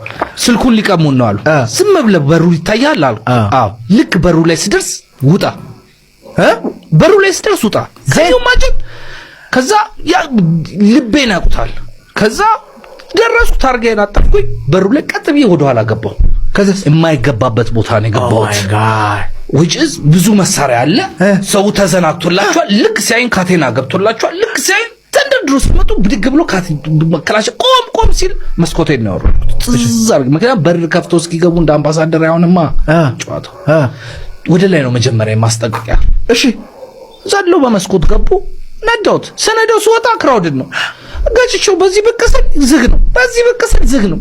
ስልኩን ሊቀሙን ነው አሉ። ዝም ብለህ በሩ ይታያል አሉ። አዎ ልክ በሩ ላይ ስደርስ ውጣ። በሩ ላይ ስደርስ ውጣ። ከዛ ልቤን ያውቁታል። ከዛ ደረሱ። ታርጋዬን አጠፍኩኝ። በሩ ላይ ቀጥ ብዬ ወደ ኋላ ገባሁ። ከዛ የማይገባበት ቦታ ነው የገባሁት። which is ብዙ መሳሪያ አለ። ሰው ተዘናግቶላቸዋል። ልክ ሲያይን ካቴና ገብቶላቸዋል። ልክ ሲያይን ተንደርድሮ ሲመጡ ብድግ ብሎ መከላሸ ቆም ሲል መስኮቴን ነው ያወረድኩት። ምክንያቱም በር ከፍቶ እስኪገቡ እንደ አምባሳደር አይሆንማ ጨዋታው። ወደ ላይ ነው መጀመሪያ የማስጠንቀቂያ። እሺ ዘሎ በመስኮት ገቡ። ነዳውት ሰነደው ሲወጣ ክራውድድ ነው። ጋጭቸው በዚህ በቀሰል ዝግ ነው፣ በዚህ በቀሰል ዝግ ነው።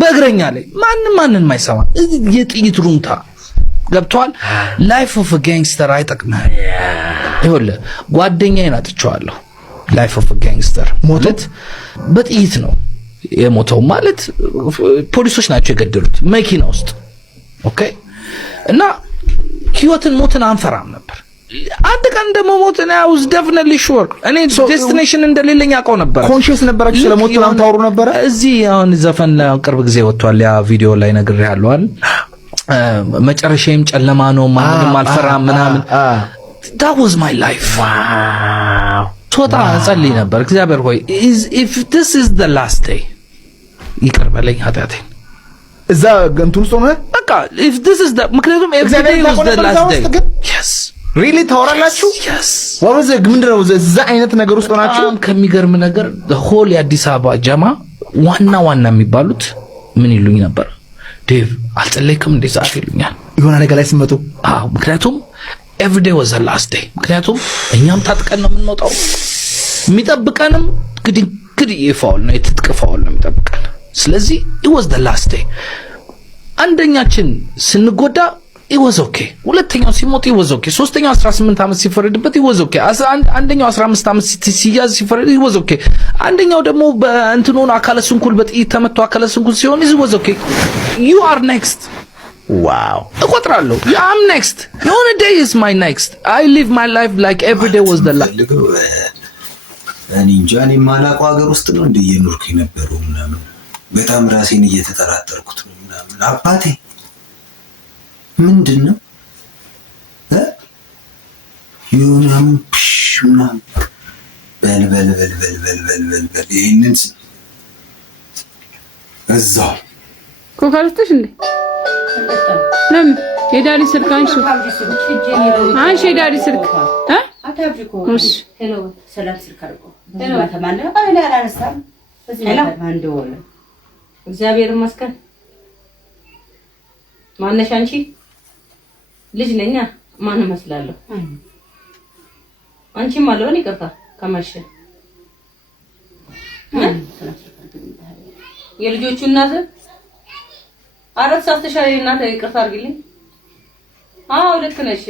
በእግረኛ ላይ ማንን ማይሰማ የጥይት ሩምታ ገብቷል። ላይፍ ኦፍ አ ጋንግስተር አይጠቅምም። ይኸውልህ ጓደኛዬን አጥቼዋለሁ። ላይፍ ኦፍ አ ጋንግስተር ሞት በጥይት ነው የሞተው። ማለት ፖሊሶች ናቸው የገደሉት መኪና ውስጥ። ኦኬ እና ህይወትን ሞትን አንፈራም ነበር። አንድ ቀን እንደሞት ነው I was definitely sure እኔ ዴስቲኔሽን እንደሌለኝ አውቀው ነበር። ኮንሺየስ ነበራችሁ ስለሞት ምናምን ታወሩ ነበር? እዚህ አሁን ዘፈን ቅርብ ጊዜ ወጥቷል። ያ ቪዲዮ ላይ ነግሬሃለሁ አይደል? መጨረሻዬም ጨለማ ነው ማንንም አልፈራም ምናምን። that was my life። ዋው ቶታ ጸልይ ነበር። እግዚአብሔር ሆይ if this is the last day ይቅር በለኝ ኃጢአቴን። እዛ እንትን ውስጥ ሆነ በቃ if this is the ምክንያቱም every day was the last day። yes ሪሊ ታወራላችሁ? ወርዘ ምንድነው እዛ አይነት ነገር ውስጥ ሆናችሁ? ከሚገርም ነገር ሆል የአዲስ አበባ ጀማ ዋና የሚባሉት ምን ይሉኝ ነበር? ዴቭ አልጸለይክም እንዴ ዛሬ ይሉኛል የሆነ ነገር ላይ ሲመጡ። አዎ ምክንያቱም every day was the last day። ምክንያቱም እኛም ታጥቀን ነው የምንወጣው። የሚጠብቀንም ግድ ይፋውል ነው የትጥቅ ፋውል ነው የሚጠብቀን። ስለዚህ it was the last day። አንደኛችን ስንጎዳ it was okay። ሁለተኛው ሲሞት it was okay። ሶስተኛው 18 ዓመት ሲፈረድበት it was okay። አንደኛው 15 ዓመት ሲያዝ ሲፈረድ it was okay። አንደኛው ደግሞ በእንትኑን አካለ ስንኩል በጥይት ተመቶ አካለ ስንኩል ሲሆን it was okay። you are next። wow እቆጥራለሁ I'm next። የሆነ day is my next። I live my life like every day was the last። እኔ እንጃ እኔ የማላውቀው ሀገር ውስጥ ነው እንደ እየኖርኩ የነበረው ምናምን በጣም ራሴን እየተጠራጠርኩት ነው ምናምን። አባቴ ምንድነው ይሁንም ምናምን በል ይሄንን እዛው ኮካልተሽ እንዴ ለምን የዳሪ ስልክ አንሺ የዳሪ ስልክ አታብጂኮ ሄሎ ሰላም ስልክ አድርጎ ሄሎ ተማለ አይላ አላነሳም ሄሎ አንድ ወለ እግዚአብሔር ይመስገን። ማነሽ አንቺ? ልጅ ነኛ ማን መስላለሁ? አንቺ ማለውን ይቀርታ ከመሸ የልጆቹ እናት አራት ሳስተሻሪ እናት ይቅርታ አድርግልኝ። አዎ ልክ ነሽ።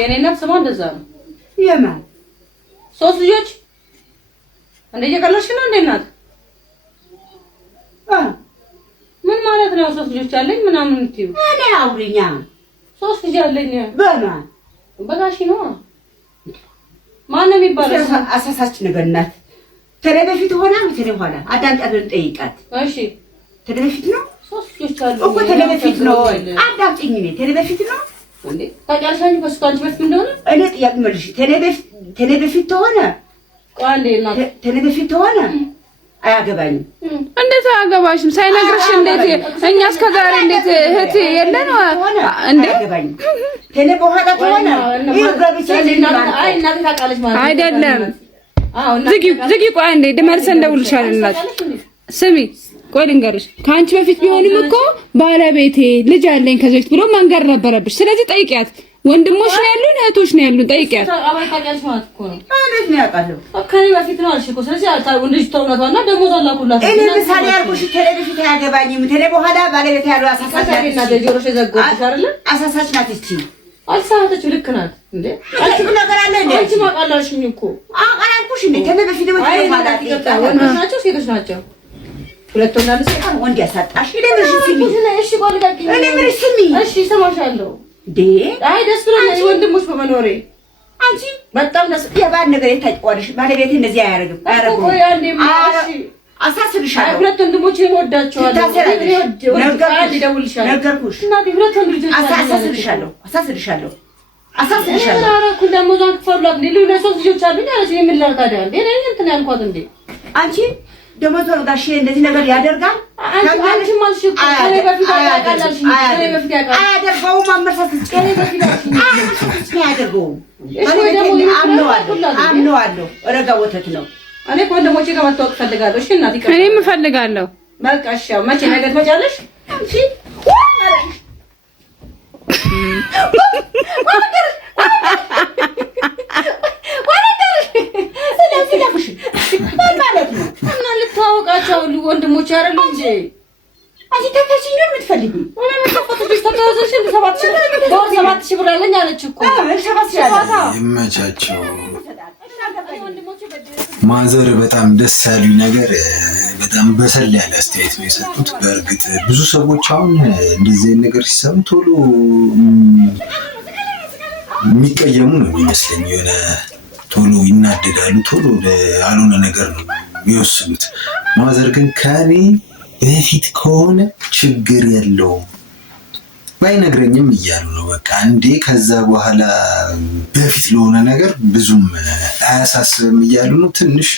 የኔ እናት ስሟ እንደዛ ነው። የማን 3 ልጆች እንደየቀለሽ ነው እንዴ እናት? ምን ማለት ነው? 3 ልጆች አለኝ ምናምን እንትዩ እኔ አውሪኛ 3 ልጅ አለኝ። በማን በጋሺ ነው ማን ነው የሚባለው? አሳሳች ነገር ናት። ተኔ በፊት ሆና ተኔ ሆና አዳምጣለን ጠይቃት። እሺ ተኔ በፊት ነው ሶስት ልጆች አሉ እኮ ተኔ በፊት ነው። አዳምጪኝ እኔ ተኔ በፊት ነው እንዴ ታውቂያለሽ? ከስቷንች በፊት እንደሆነ እኔ ጥያቄ መልሽ። ተኔ በፊት ተሆነ ቋንዴ እና ተኔ በፊት ተሆነ አያገባኝም። እንዴት አያገባሽም? ሳይነግርሽ እንዴት እኛ እስከ ዛሬ እንዴት እህት የለን እንዴ? አያገባኝም። ተኔ በኋላ ተሆነ አይደለም። ዝጊ ቆይ አንዴ መልሰን እንደውልሻለን። ስሚ ቆይ ልንገርሽ፣ ከአንቺ በፊት ቢሆንም እኮ ባለቤቴ ልጅ አለኝ ከዚህ በፊት ብሎ መንገር ነበረብሽ። ስለዚህ ጠይቂያት። ወንድሞች ነው ያሉን እህቶች ነው ያሉን፣ ጠይቂያት። አባታቂያለሽ ማለት እኮ ነው። እንዴት ነው ያውቃለሁ? ከኔ በፊት ነው አልሽ እኮ። ስለዚህ ወንድሽ ተውናቷና ደግሞ ዘላኩላት። እኔ ምሳሌ ያልኩሽ ተኔ በፊት አያገባኝም። ተኔ በኋላ ባለቤቴ ያለው አሳሳች ናት። ጆሮሽ የዘጎብሽ አይደለ? አሳሳች ናት እቺ። አልሳተችው ልክ ናት እንዴ? አንቺ ምን ነገር አለ እንዴ? አንቺ ማቃላሽኝ እኮ አቃላልኩሽ እንዴ? ተኔ በፊት ነው ተባላ። ወንዶች ናቸው ሴቶች ናቸው? ሁለት ወንድ አንድ ሴት። ወንድ ያሳጣሽ። እኔ ምን ስሚ? እሺ ቆይ ልቀቂኝ። እኔ ምን ስሚ? እሺ እሰማሻለሁ። ዴ አይ ደስ ብሎኛል ወንድሞች በመኖሬ። አንቺ በጣም ደስ የባል ነገር የታውቂዋለሽ። ባለቤቴ እንደዚህ አያረግም አያረግም። ቆይ አንዴ ማሺ አሳስብሻለሁ። ሁለት ወንድሞቼን እወዳቸዋለሁ። ነገርኩሽ። እናቴ ሁለት ወንድ ልጆች አሳስብሻለሁ። አራኩ ደሞዟን ክፈሏት እንዴ ሌላ ሶስት ልጆች አሉኝ አለች። ምን ላድርግ ታዲያ እንዴ እኔ እንትን ያልኳት እንዴ አንቺ ደሞዟን ጋሼ እንደዚህ ነገር ያደርጋል? አንቺ ማልሽ እኮ ከኔ በፊት ያቃላልሽ ከኔ በፊት ያቃላል አያደርገውም። አመሳሰል ከኔ በፊት አያደርገውም። አምነዋለሁ። ረጋ ወተት ነው። እኔ ከወንድሞቼ ጋር መታወቅ እፈልጋለሁ። እሺ እናቴ እኔም እፈልጋለሁ። በቃ እሺ ያው መቼ ነገ ትመጫለሽ? አንቺ እና ልታወቃቸው ሁሉ ወንድሞች አይደሉ እንጂ አንቺ ተፈሽኝ ነው የምትፈልጊ? ወላ መተፈተሽ ተተወዘሽ 7,000 ብር አለኝ አለች እኮ። ይመቻቸው። ማዘር በጣም ደስ ያሉኝ ነገር በጣም በሰል ያለ አስተያየት ነው የሰጡት። በእርግጥ ብዙ ሰዎች አሁን እንደዚህ አይነት ነገር ሲሰሙ ቶሎ የሚቀየሙ ነው የሚመስለኝ። የሆነ ቶሎ ይናደዳሉ፣ ቶሎ አልሆነ ነገር ነው የሚወስኑት። ማዘር ግን ከኔ በፊት ከሆነ ችግር የለውም ባይነግረኝም እያሉ ነው። በቃ እንዴ ከዛ በኋላ በፊት ለሆነ ነገር ብዙም አያሳስብም እያሉ ነው። ትንሽ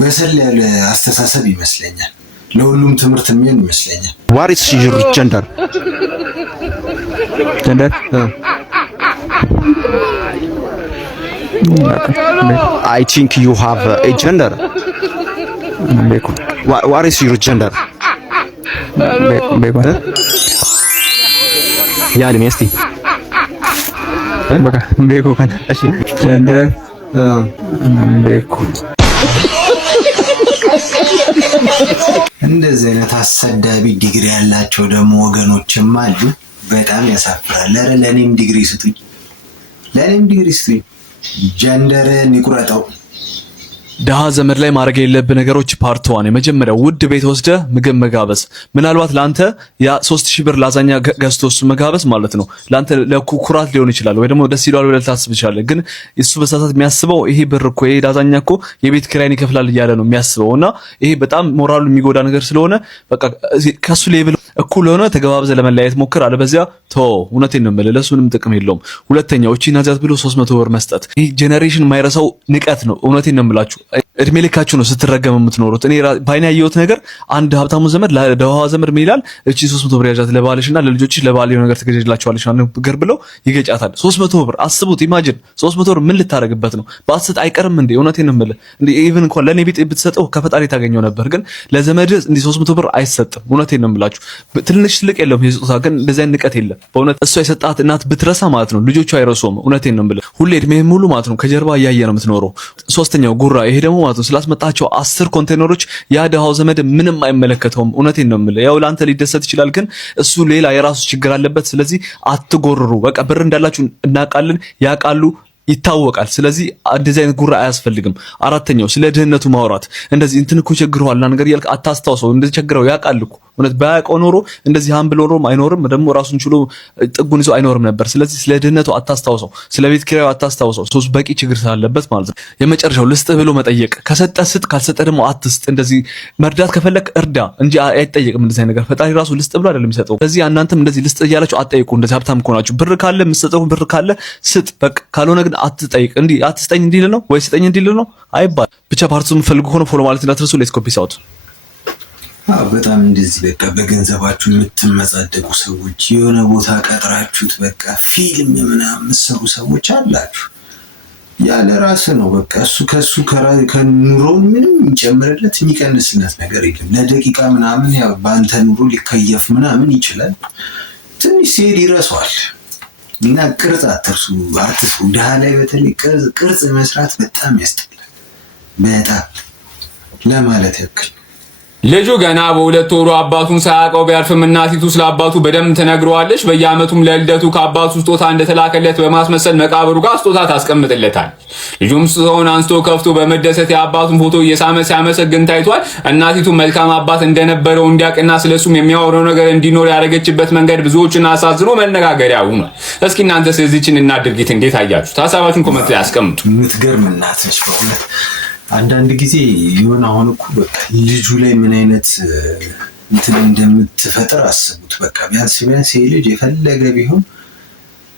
በሰል ያለ አስተሳሰብ ይመስለኛል። ለሁሉም ትምህርት የሚሆን ይመስለኛል። What is your gender? I think you have a gender. What is your gender? ያለ ሚስቲ በቃ ቤኮ ካን እሺ ቤኮ እንደዚህ አይነት አሰዳቢ ዲግሪ ያላቸው ደግሞ ወገኖችም አሉ። በጣም ያሳፍራል። ለኔም ዲግሪ ስጡኝ፣ ጀንደርን ይቁረጠው። ደሃ ዘመድ ላይ ማድረግ የሌለብህ ነገሮች ፓርት 1 የመጀመሪያው ውድ ቤት ወስደህ ምግብ መጋበዝ። ምናልባት ላንተ ያ 3000 ብር ላዛኛ ገዝቶ እሱ መጋበዝ ማለት ነው ላንተ ለኩራት ሊሆን ይችላል፣ ወይ ደግሞ ደስ ይላል ብለህ ታስብ ይችላል። ግን እሱ በሳሳት የሚያስበው ይሄ ብር እኮ ይሄ ላዛኛ እኮ የቤት ኪራይን ይከፍላል እያለ ነው የሚያስበውና ይሄ በጣም ሞራሉ የሚጎዳ ነገር ስለሆነ በቃ ከሱ ሌቭል እኩል ሆነ ተገባብዘህ ለመለያየት ሞክር። አለበዚያ ተው። እውነቴን ነው የምልህ፣ ለሱ ምንም ጥቅም የለውም። ሁለተኛው እቺ ናዛት ብሎ 300 ብር መስጠት ይሄ ጄኔሬሽን የማይረሳው ንቀት ነው። እውነቴን ነው የምላችሁ። እድሜ ልካችሁ ነው ስትረገም የምትኖሩት። እኔ ባይኔ ያየሁት ነገር አንድ ሀብታሙ ዘመድ ለደሃዋ ዘመድ ምን ይላል? እቺ 300 ብር ያዣት ለባልሽና ለልጆችሽ ለባል የሆነ ነገር ትገዣላችኋለሽ ነገር ብለው ይገጫታል። 300 ብር አስቡት። ኢማጂን 300 ብር ምን ልታረግበት ነው? ባስጥ አይቀርም እንዴ? እውነቴን ነው የምልህ። እንዴ ኢቭን እንኳን ለኔ ቤት ብትሰጠው ከፈጣሪ ታገኘው ነበር፣ ግን ለዘመድ እንዴ 300 ብር አይሰጥም። እውነቴን ነው የምላችሁ። ትንሽ ትልቅ የለውም የስጦታ ግን እንደዚህ አይነት ንቀት የለም። በእውነት እሷ የሰጣት እናት ብትረሳ ማለት ነው ልጆቹ አይረሱም። እውነቴን ነው የምልህ። ሁሌ እድሜህን ሙሉ ማለት ነው ከጀርባ እያየ ነው የምትኖረው። ሶስተኛው ጉራ። ይሄ ደግሞ ማለት ነው ስላስመጣቸው 10 ኮንቴነሮች ያ ደሃው ዘመድ ምንም አይመለከተውም። እውነቴን ነው የምልህ። ያው ላንተ ሊደሰት ይችላል፣ ግን እሱ ሌላ የራሱ ችግር አለበት። ስለዚህ አትጎርሩ። በቃ ብር እንዳላችሁ እናውቃለን፣ ያውቃሉ። ይታወቃል። ስለዚህ እንደዚህ አይነት ጉራ አያስፈልግም። አራተኛው ስለ ድህነቱ ማውራት እንደዚህ እንትን እኮ ቸግሯል ነገር እያልክ አታስታውሰው። እንደዚህ ቸግረው ያውቃል እኮ እውነት ባያውቀው ኖሮ እንደዚህ ሃምብል ሆኖ አይኖርም፣ ደግሞ ራሱን ችሎ ጥጉን ይዞ አይኖርም ነበር። ስለዚህ ስለ ድህነቱ አታስታውሰው፣ ስለ ቤት ኪራዩ አታስታውሰው። ሶስት በቂ ችግር ስላለበት ማለት ነው። የመጨረሻው ልስጥህ ብሎ መጠየቅ። ከሰጠህ ስጥ፣ ካልሰጠህ ደግሞ አትስጥ። እንደዚህ መርዳት ከፈለክ እርዳ እንጂ አይጠየቅም እንደዚህ አይነት ነገር። ፈጣሪ ራሱ ልስጥ ብሎ አይደለም የሚሰጠው። ስለዚህ እናንተም እንደዚህ ልስጥ እያላችሁ አትጠይቁ። እንደዚህ ሀብታም ከሆናችሁ ብር ካለ የምትሰጠው ብር ካለ ስጥ በቃ። ካልሆነ ግን አትጠይቅ። እንዲህ አትስጠኝ እንዲል ነው ወይ ስጠኝ እንዲል ነው አይባል። ብቻ ፓርቱ የምትፈልጉ ሆነ ፎሎ ማለት እንዳትረሱ። ሌትስ ኮፒ ሳውት በጣም እንደዚህ በቃ በገንዘባችሁ የምትመጻደቁ ሰዎች የሆነ ቦታ ቀጥራችሁት በቃ ፊልም ምናምን የምትሰሩ ሰዎች አላችሁ። ያለ ራስ ነው በቃ ከሱ ከኑሮውን ምንም የሚጨምርለት የሚቀንስለት ነገር የለም። ለደቂቃ ምናምን ያው በአንተ ኑሮ ሊከየፍ ምናምን ይችላል። ትንሽ ሲሄድ ይረሳዋል። እና ቅርጽ አትስሩ። ድሃ ላይ በተለይ ቅርጽ መስራት በጣም ያስጠላል። በጣም ለማለት ያክል ልጁ ገና በሁለት ወሩ አባቱን ሳያውቀው ቢያርፍም እናቲቱ ስለ አባቱ በደንብ ትነግረዋለች። በየዓመቱም ለልደቱ ከአባቱ ስጦታ እንደተላከለት በማስመሰል መቃብሩ ጋር ስጦታ ታስቀምጥለታል። ልጁም ስጦታውን አንስቶ ከፍቶ በመደሰት የአባቱን ፎቶ እየሳመ ሲያመሰግን ታይቷል። እናቲቱ መልካም አባት እንደነበረው እንዲያውቅና ስለሱም የሚያወራው ነገር እንዲኖር ያደረገችበት መንገድ ብዙዎችን አሳዝኖ መነጋገሪያ ሆኗል። እስኪ እናንተ ስለዚህችን እና ድርጊት እንዴት አያችሁት? ሀሳባችሁን ኮሜንት ላይ አስቀምጡ። የምትገርም እናት ነች በእውነት። አንዳንድ ጊዜ የሆነ አሁን እኮ በቃ ልጁ ላይ ምን አይነት እንትን እንደምትፈጥር አስቡት። በቃ ቢያንስ ይሄ ልጅ የፈለገ ቢሆን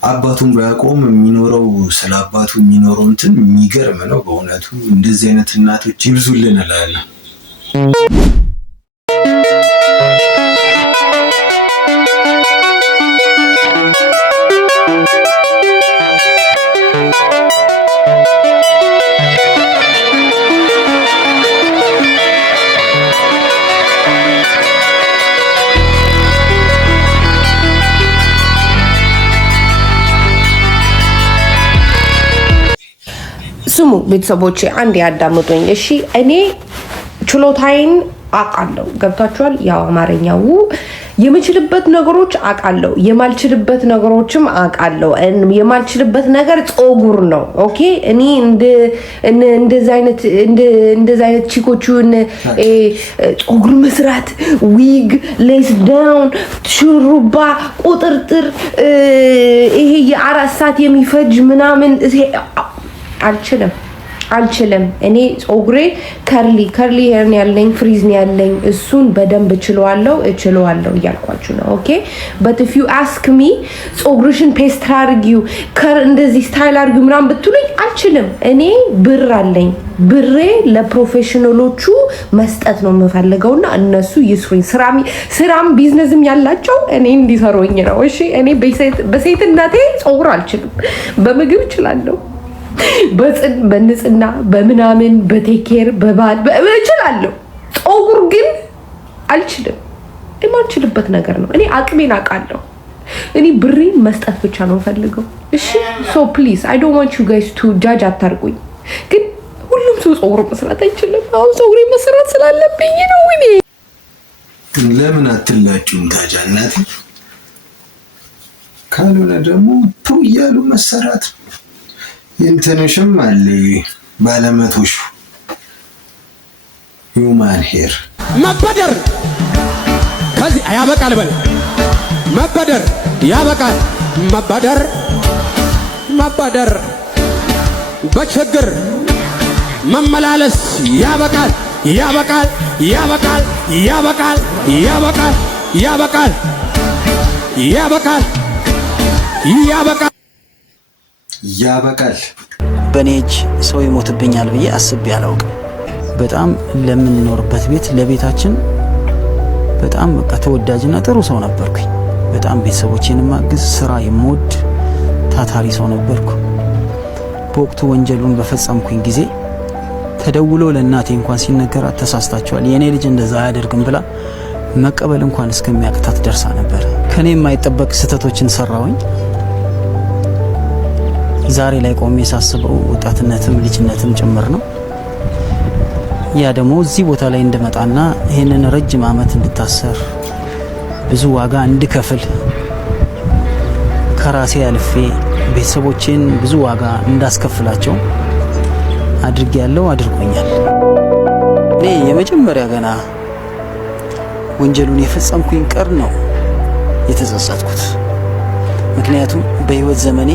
አባቱን ባያቆም የሚኖረው ስለ አባቱ የሚኖረው እንትን የሚገርም ነው በእውነቱ። እንደዚህ አይነት እናቶች ይብዙልን እላለሁ። ስሙ ቤተሰቦቼ አንድ ያዳምጡኝ እሺ። እኔ ችሎታዬን አውቃለሁ። ገብታችኋል? ያው አማርኛው የምችልበት ነገሮች አውቃለሁ፣ የማልችልበት ነገሮችም አውቃለሁ። የማልችልበት ነገር ጸጉር ነው። ኦኬ እኔ እንደዛ አይነት ቺኮቹን ጸጉር መስራት፣ ዊግ፣ ሌስ ዳውን፣ ሹሩባ፣ ቁጥርጥር ይሄ የ4 ሰዓት የሚፈጅ ምናምን አልችልም። እኔ ጸጉሬ ከርሊ ሄር ያለኝ ፍሪዝ ያለኝ እሱን በደንብ እችለዋለሁ እያልኳችሁ ነው። ኦኬ but if you ask me ጸጉርሽን ፔስት አድርጊው እንደዚህ ስታይል አድርጊው ምናምን ብትሉኝ አልችልም። እኔ ብር አለኝ። ብሬ ለፕሮፌሽናሎቹ መስጠት ነው የምፈልገውና እነሱ ይስሩኝ። ስራም ቢዝነስም ያላቸው እኔ እንዲሰሩኝ ነው። እሺ እኔ በሴትነቴ ጸጉር አልችልም። በምግብ እችላለሁ፣ በንጽህና በምናምን በቴኬር በባል እችላለሁ። ጸጉር ግን አልችልም። የማልችልበት ነገር ነው። እኔ አቅሜን አውቃለሁ። እኔ ብሬን መስጠት ብቻ ነው ፈልገው። እሺ ሶ ፕሊዝ አይ ዶንት ዋንት ዩ ጋይስ ቱ ጃጅ አታርጉኝ። ግን ሁሉም ሰው ጸጉር መስራት አይችልም። አሁን ጸጉሬ መስራት ስላለብኝ ነው። እኔ ለምን አትላጩም ታዲያ እናቴ? ካልሆነ ደግሞ ቱ እያሉ መሰራት እንትንሽም አለ ባለመቶሽ ሂውማን ሄር መበደር ከዚህ ያበቃል። በል መበደር ያበቃል። መበደር በችግር መመላለስ ያበቃል። ያበቃል። በኔ እጅ ሰው ይሞትብኛል ብዬ አስቤ አላውቅም። በጣም ለምንኖርበት ቤት ለቤታችን በጣም በቃ ተወዳጅና ጥሩ ሰው ነበርኩኝ። በጣም ቤተሰቦቼን ማግዝ ስራ የምወድ ታታሪ ሰው ነበርኩ። በወቅቱ ወንጀሉን በፈጸምኩኝ ጊዜ ተደውሎ ለእናቴ እንኳን ሲነገራት ተሳስታችኋል፣ የኔ ልጅ እንደዛ አያደርግም ብላ መቀበል እንኳን እስከሚያቅታት ደርሳ ነበር። ከኔ የማይጠበቅ ስህተቶችን ሰራሁኝ። ዛሬ ላይ ቆሜ ሳስበው ወጣትነትም ልጅነትም ጭምር ነው። ያ ደግሞ እዚህ ቦታ ላይ እንድመጣና ይሄንን ረጅም ዓመት እንድታሰር ብዙ ዋጋ እንድከፍል ከራሴ አልፌ ቤተሰቦቼን ብዙ ዋጋ እንዳስከፍላቸው አድርጌያለሁ፣ አድርጎኛል። እኔ የመጀመሪያ ገና ወንጀሉን የፈጸምኩኝ ቀር ነው የተጸጸትኩት። ምክንያቱም በህይወት ዘመኔ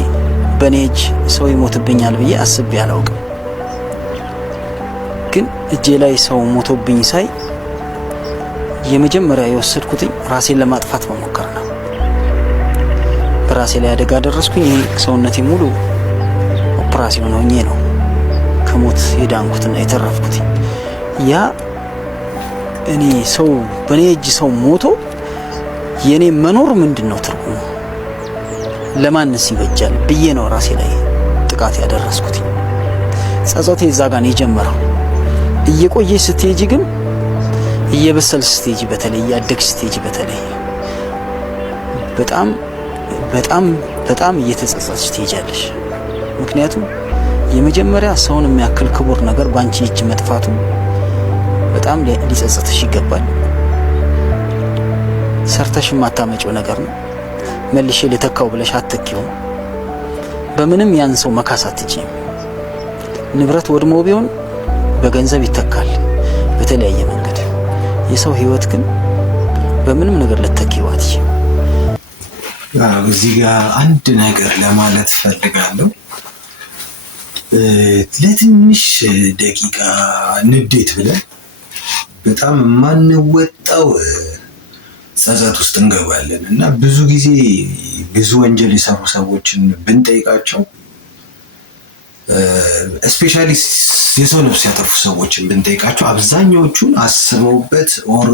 በኔ እጅ ሰው ይሞትብኛል ብዬ አስቤ አላውቅም። ግን እጄ ላይ ሰው ሞቶብኝ ሳይ የመጀመሪያ የወሰድኩትኝ ራሴን ለማጥፋት መሞከር ነው። በራሴ ላይ አደጋ ደረስኩኝ። ሰውነቴ ሙሉ ኦፕራሲዮን ሆኜ ነው ከሞት የዳንኩትና የተረፍኩት። ያ እኔ ሰው በኔ እጅ ሰው ሞቶ የኔ መኖር ምንድነው ትርጉሙ? ለማንስ ይበጃል ብዬ ነው ራሴ ላይ ጥቃት ያደረስኩት። ጸጸቴ እዛ ጋር ነው የጀመረው። እየቆየ ስትሄጂ ግን እየበሰል ስትሄጂ፣ በተለይ ያደግሽ ስትሄጂ፣ በተለይ በጣም በጣም በጣም እየተጸጸትሽ ትሄጃለሽ። ምክንያቱም የመጀመሪያ ሰውን የሚያክል ክቡር ነገር ባንቺ እጅ መጥፋቱ በጣም ሊጸጸትሽ ይገባል። ሰርተሽ ማታመጪው ነገር ነው። መልሼ ለተካው ብለሽ አትተኪው። በምንም ያን ሰው መካስ አትችይም። ንብረት ወድሞ ቢሆን በገንዘብ ይተካል በተለያየ መንገድ። የሰው ህይወት ግን በምንም ነገር ልትተኪው አትችይም። እዚህ ጋር አንድ ነገር ለማለት ፈልጋለሁ። ለትንሽ ደቂቃ ንዴት ብለን በጣም የማንወጣው ጸጸት ውስጥ እንገባለን እና ብዙ ጊዜ ብዙ ወንጀል የሰሩ ሰዎችን ብንጠይቃቸው ስፔሻሊ የሰው ነፍስ ያጠፉ ሰዎችን ብንጠይቃቸው አብዛኛዎቹን አስበውበት ኦር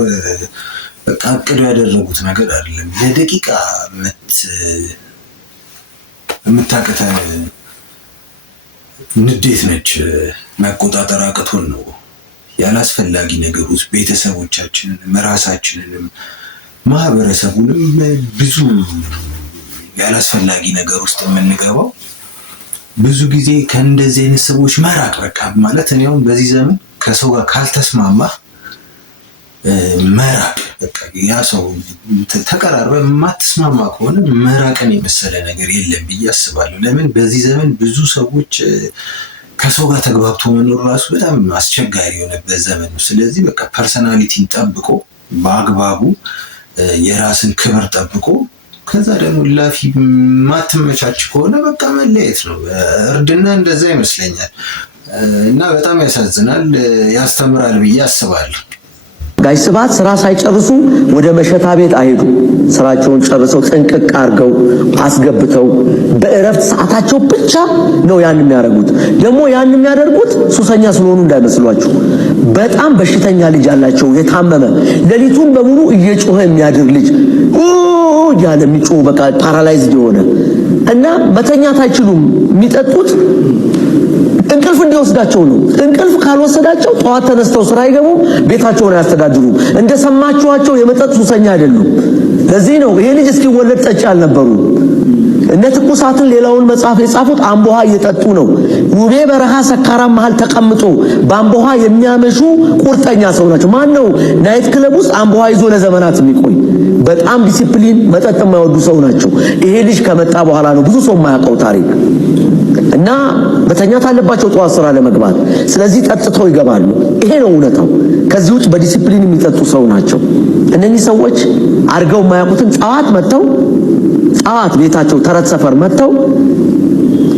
በቃ አቅደው ያደረጉት ነገር አይደለም። ለደቂቃ የምታቀተ ንዴት ነች። መቆጣጠር አቅቶን ነው ያላስፈላጊ ነገር ውስጥ ቤተሰቦቻችንንም ራሳችንንም ማህበረሰቡንም ብዙ ያላስፈላጊ ነገር ውስጥ የምንገባው። ብዙ ጊዜ ከእንደዚህ አይነት ሰዎች መራቅ በቃ ማለት እኔ አሁን በዚህ ዘመን ከሰው ጋር ካልተስማማ መራቅ በቃ ያ ሰው ተቀራርበ የማትስማማ ከሆነ መራቅን የመሰለ ነገር የለም ብዬ አስባለሁ። ለምን በዚህ ዘመን ብዙ ሰዎች ከሰው ጋር ተግባብቶ መኖር ራሱ በጣም አስቸጋሪ የሆነበት ዘመን ነው። ስለዚህ በቃ ፐርሰናሊቲን ጠብቆ በአግባቡ የራስን ክብር ጠብቆ ከዛ ደግሞ ላፊ ማትመቻች ከሆነ በቃ መለየት ነው። እርድና እንደዛ ይመስለኛል እና በጣም ያሳዝናል፣ ያስተምራል ብዬ አስባለሁ። ጋሽ ስብሐት ስራ ሳይጨርሱ ወደ መሸታ ቤት አይሄዱ። ስራቸውን ጨርሰው ጥንቅቅ አድርገው አስገብተው በእረፍት ሰዓታቸው ብቻ ነው ያን የሚያደርጉት። ደግሞ ያን የሚያደርጉት ሱሰኛ ስለሆኑ እንዳይመስሏችሁ። በጣም በሽተኛ ልጅ አላቸው፣ የታመመ ሌሊቱን በሙሉ እየጮኸ የሚያድር ልጅ ያለ የሚጮህ በቃ ፓራላይዝድ የሆነ እና መተኛት አይችሉም። የሚጠጡት እንቅልፍ እንዲወስዳቸው ነው። እንቅልፍ ካልወሰዳቸው ጠዋት ተነስተው ስራ አይገቡም፣ ቤታቸውን አያስተዳድሩም። እንደሰማችኋቸው የመጠጥ ሱሰኛ አይደሉም። ለዚህ ነው ይሄ ልጅ እስኪወለድ ጠጪ አልነበሩ። እነ ትኩሳትን ሌላውን መጽሐፍ የጻፉት አምቦሃ እየጠጡ ነው። ውቤ በረሃ ሰካራም መሃል ተቀምጦ በአምቦሃ የሚያመሹ ቁርጠኛ ሰው ናቸው። ማን ነው ናይት ክለብ ውስጥ አምቦሃ ይዞ ለዘመናት የሚቆይ? በጣም ዲሲፕሊን መጠጥ የማይወዱ ሰው ናቸው። ይሄ ልጅ ከመጣ በኋላ ነው ብዙ ሰው የማያውቀው ታሪክ እና በተኛት አለባቸው ጠዋት ስራ ለመግባት። ስለዚህ ጠጥተው ይገባሉ። ይሄ ነው እውነታው። ከዚህ ውጭ በዲሲፕሊን የሚጠጡ ሰው ናቸው። እነኚህ ሰዎች አድርገው የማያውቁትን ጠዋት ቤታቸው ተረት ሰፈር መጥተው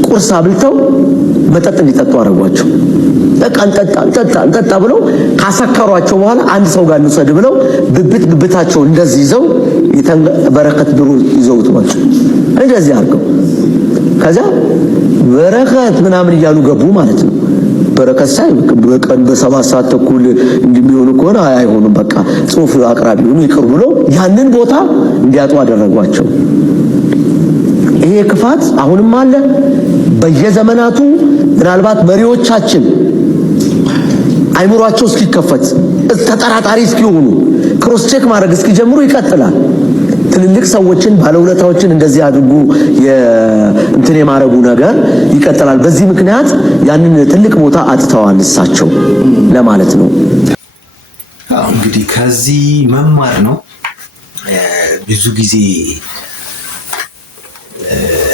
ቁርስ አብልተው መጠጥ እንዲጠጡ አደረጓቸው። በቃ እንጠጣ ብለው ካሰከሯቸው በኋላ አንድ ሰው ጋር እንውሰድ ብለው ብብታቸው እንደዚህ ይዘው በረከት ድሮ ይዘውት ወጡ። እንደዚህ አድርገው ከዛ በረከት ምናምን እያሉ ገቡ ማለት ነው። በረከት ሳይ በቀን በ7 ሰዓት ተኩል እንደሚሆኑ ከሆነ አይሆኑም፣ በቃ ጽሁፍ አቅራቢ ሆኑ ይቅር ብሎ ያንን ቦታ እንዲያጡ አደረጓቸው። ይሄ ክፋት አሁንም አለ በየዘመናቱ። ምናልባት መሪዎቻችን አይምሯቸው እስኪከፈት ተጠራጣሪ እስኪሆኑ ክሮስ ቼክ ማድረግ እስኪጀምሩ ይቀጥላል። ትልልቅ ሰዎችን ባለውለታዎችን እንደዚህ አድርጉ እንትን የማረጉ ነገር ይቀጥላል። በዚህ ምክንያት ያንን ትልቅ ቦታ አጥተዋል እሳቸው ለማለት ነው። እንግዲህ ከዚህ መማር ነው። ብዙ ጊዜ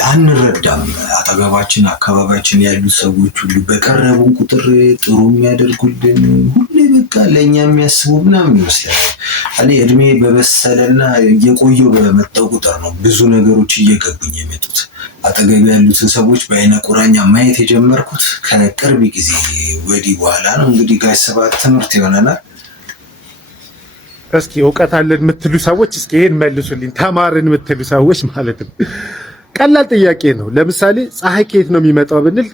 አንረዳም። አጠገባችን አካባቢያችን ያሉ ሰዎች ሁሉ በቀረቡን ቁጥር ጥሩ የሚያደርጉልን ሁሌ በቃ ለእኛ የሚያስቡ ምናምን ይመስላል። እኔ እድሜ በበሰለና እየቆየው በመጣው ቁጥር ነው ብዙ ነገሮች እየገቡኝ የመጡት። አጠገብ ያሉትን ሰዎች በአይነ ቁራኛ ማየት የጀመርኩት ከቅርብ ጊዜ ወዲህ በኋላ ነው። እንግዲህ ጋሽ ሰባት ትምህርት ይሆነናል። እስኪ እውቀት አለን የምትሉ ሰዎች እስኪ ይሄን መልሱልኝ። ተማርን የምትሉ ሰዎች ማለት ነው። ቀላል ጥያቄ ነው። ለምሳሌ ፀሐይ ከየት ነው የሚመጣው ብንል፣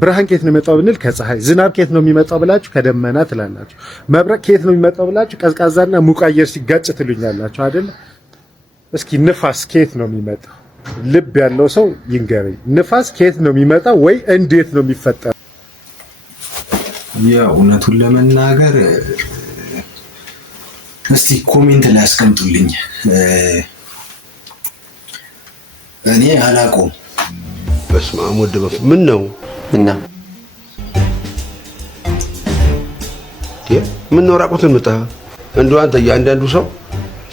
ብርሃን ከየት ነው የሚመጣው ብንል ከፀሐይ። ዝናብ ከየት ነው የሚመጣው ብላችሁ ከደመና ትላላችሁ። መብረቅ ከየት ነው የሚመጣው ብላችሁ ቀዝቃዛና ሙቅ አየር ሲጋጭ ትሉኛላችሁ አይደል? እስኪ ንፋስ ከየት ነው የሚመጣው? ልብ ያለው ሰው ይንገረኝ። ንፋስ ከየት ነው የሚመጣው ወይ እንዴት ነው የሚፈጠረው? ያው እውነቱን ለመናገር እስቲ ኮሜንት ላይ አስቀምጡልኝ። እኔ አላውቀውም። በስመ አብ ወወልድ ወመንፈስ ቅዱስ። ምን ነው እና ምን ነው ራቁትን መጣ? እንደው አንተ እያንዳንዱ ሰው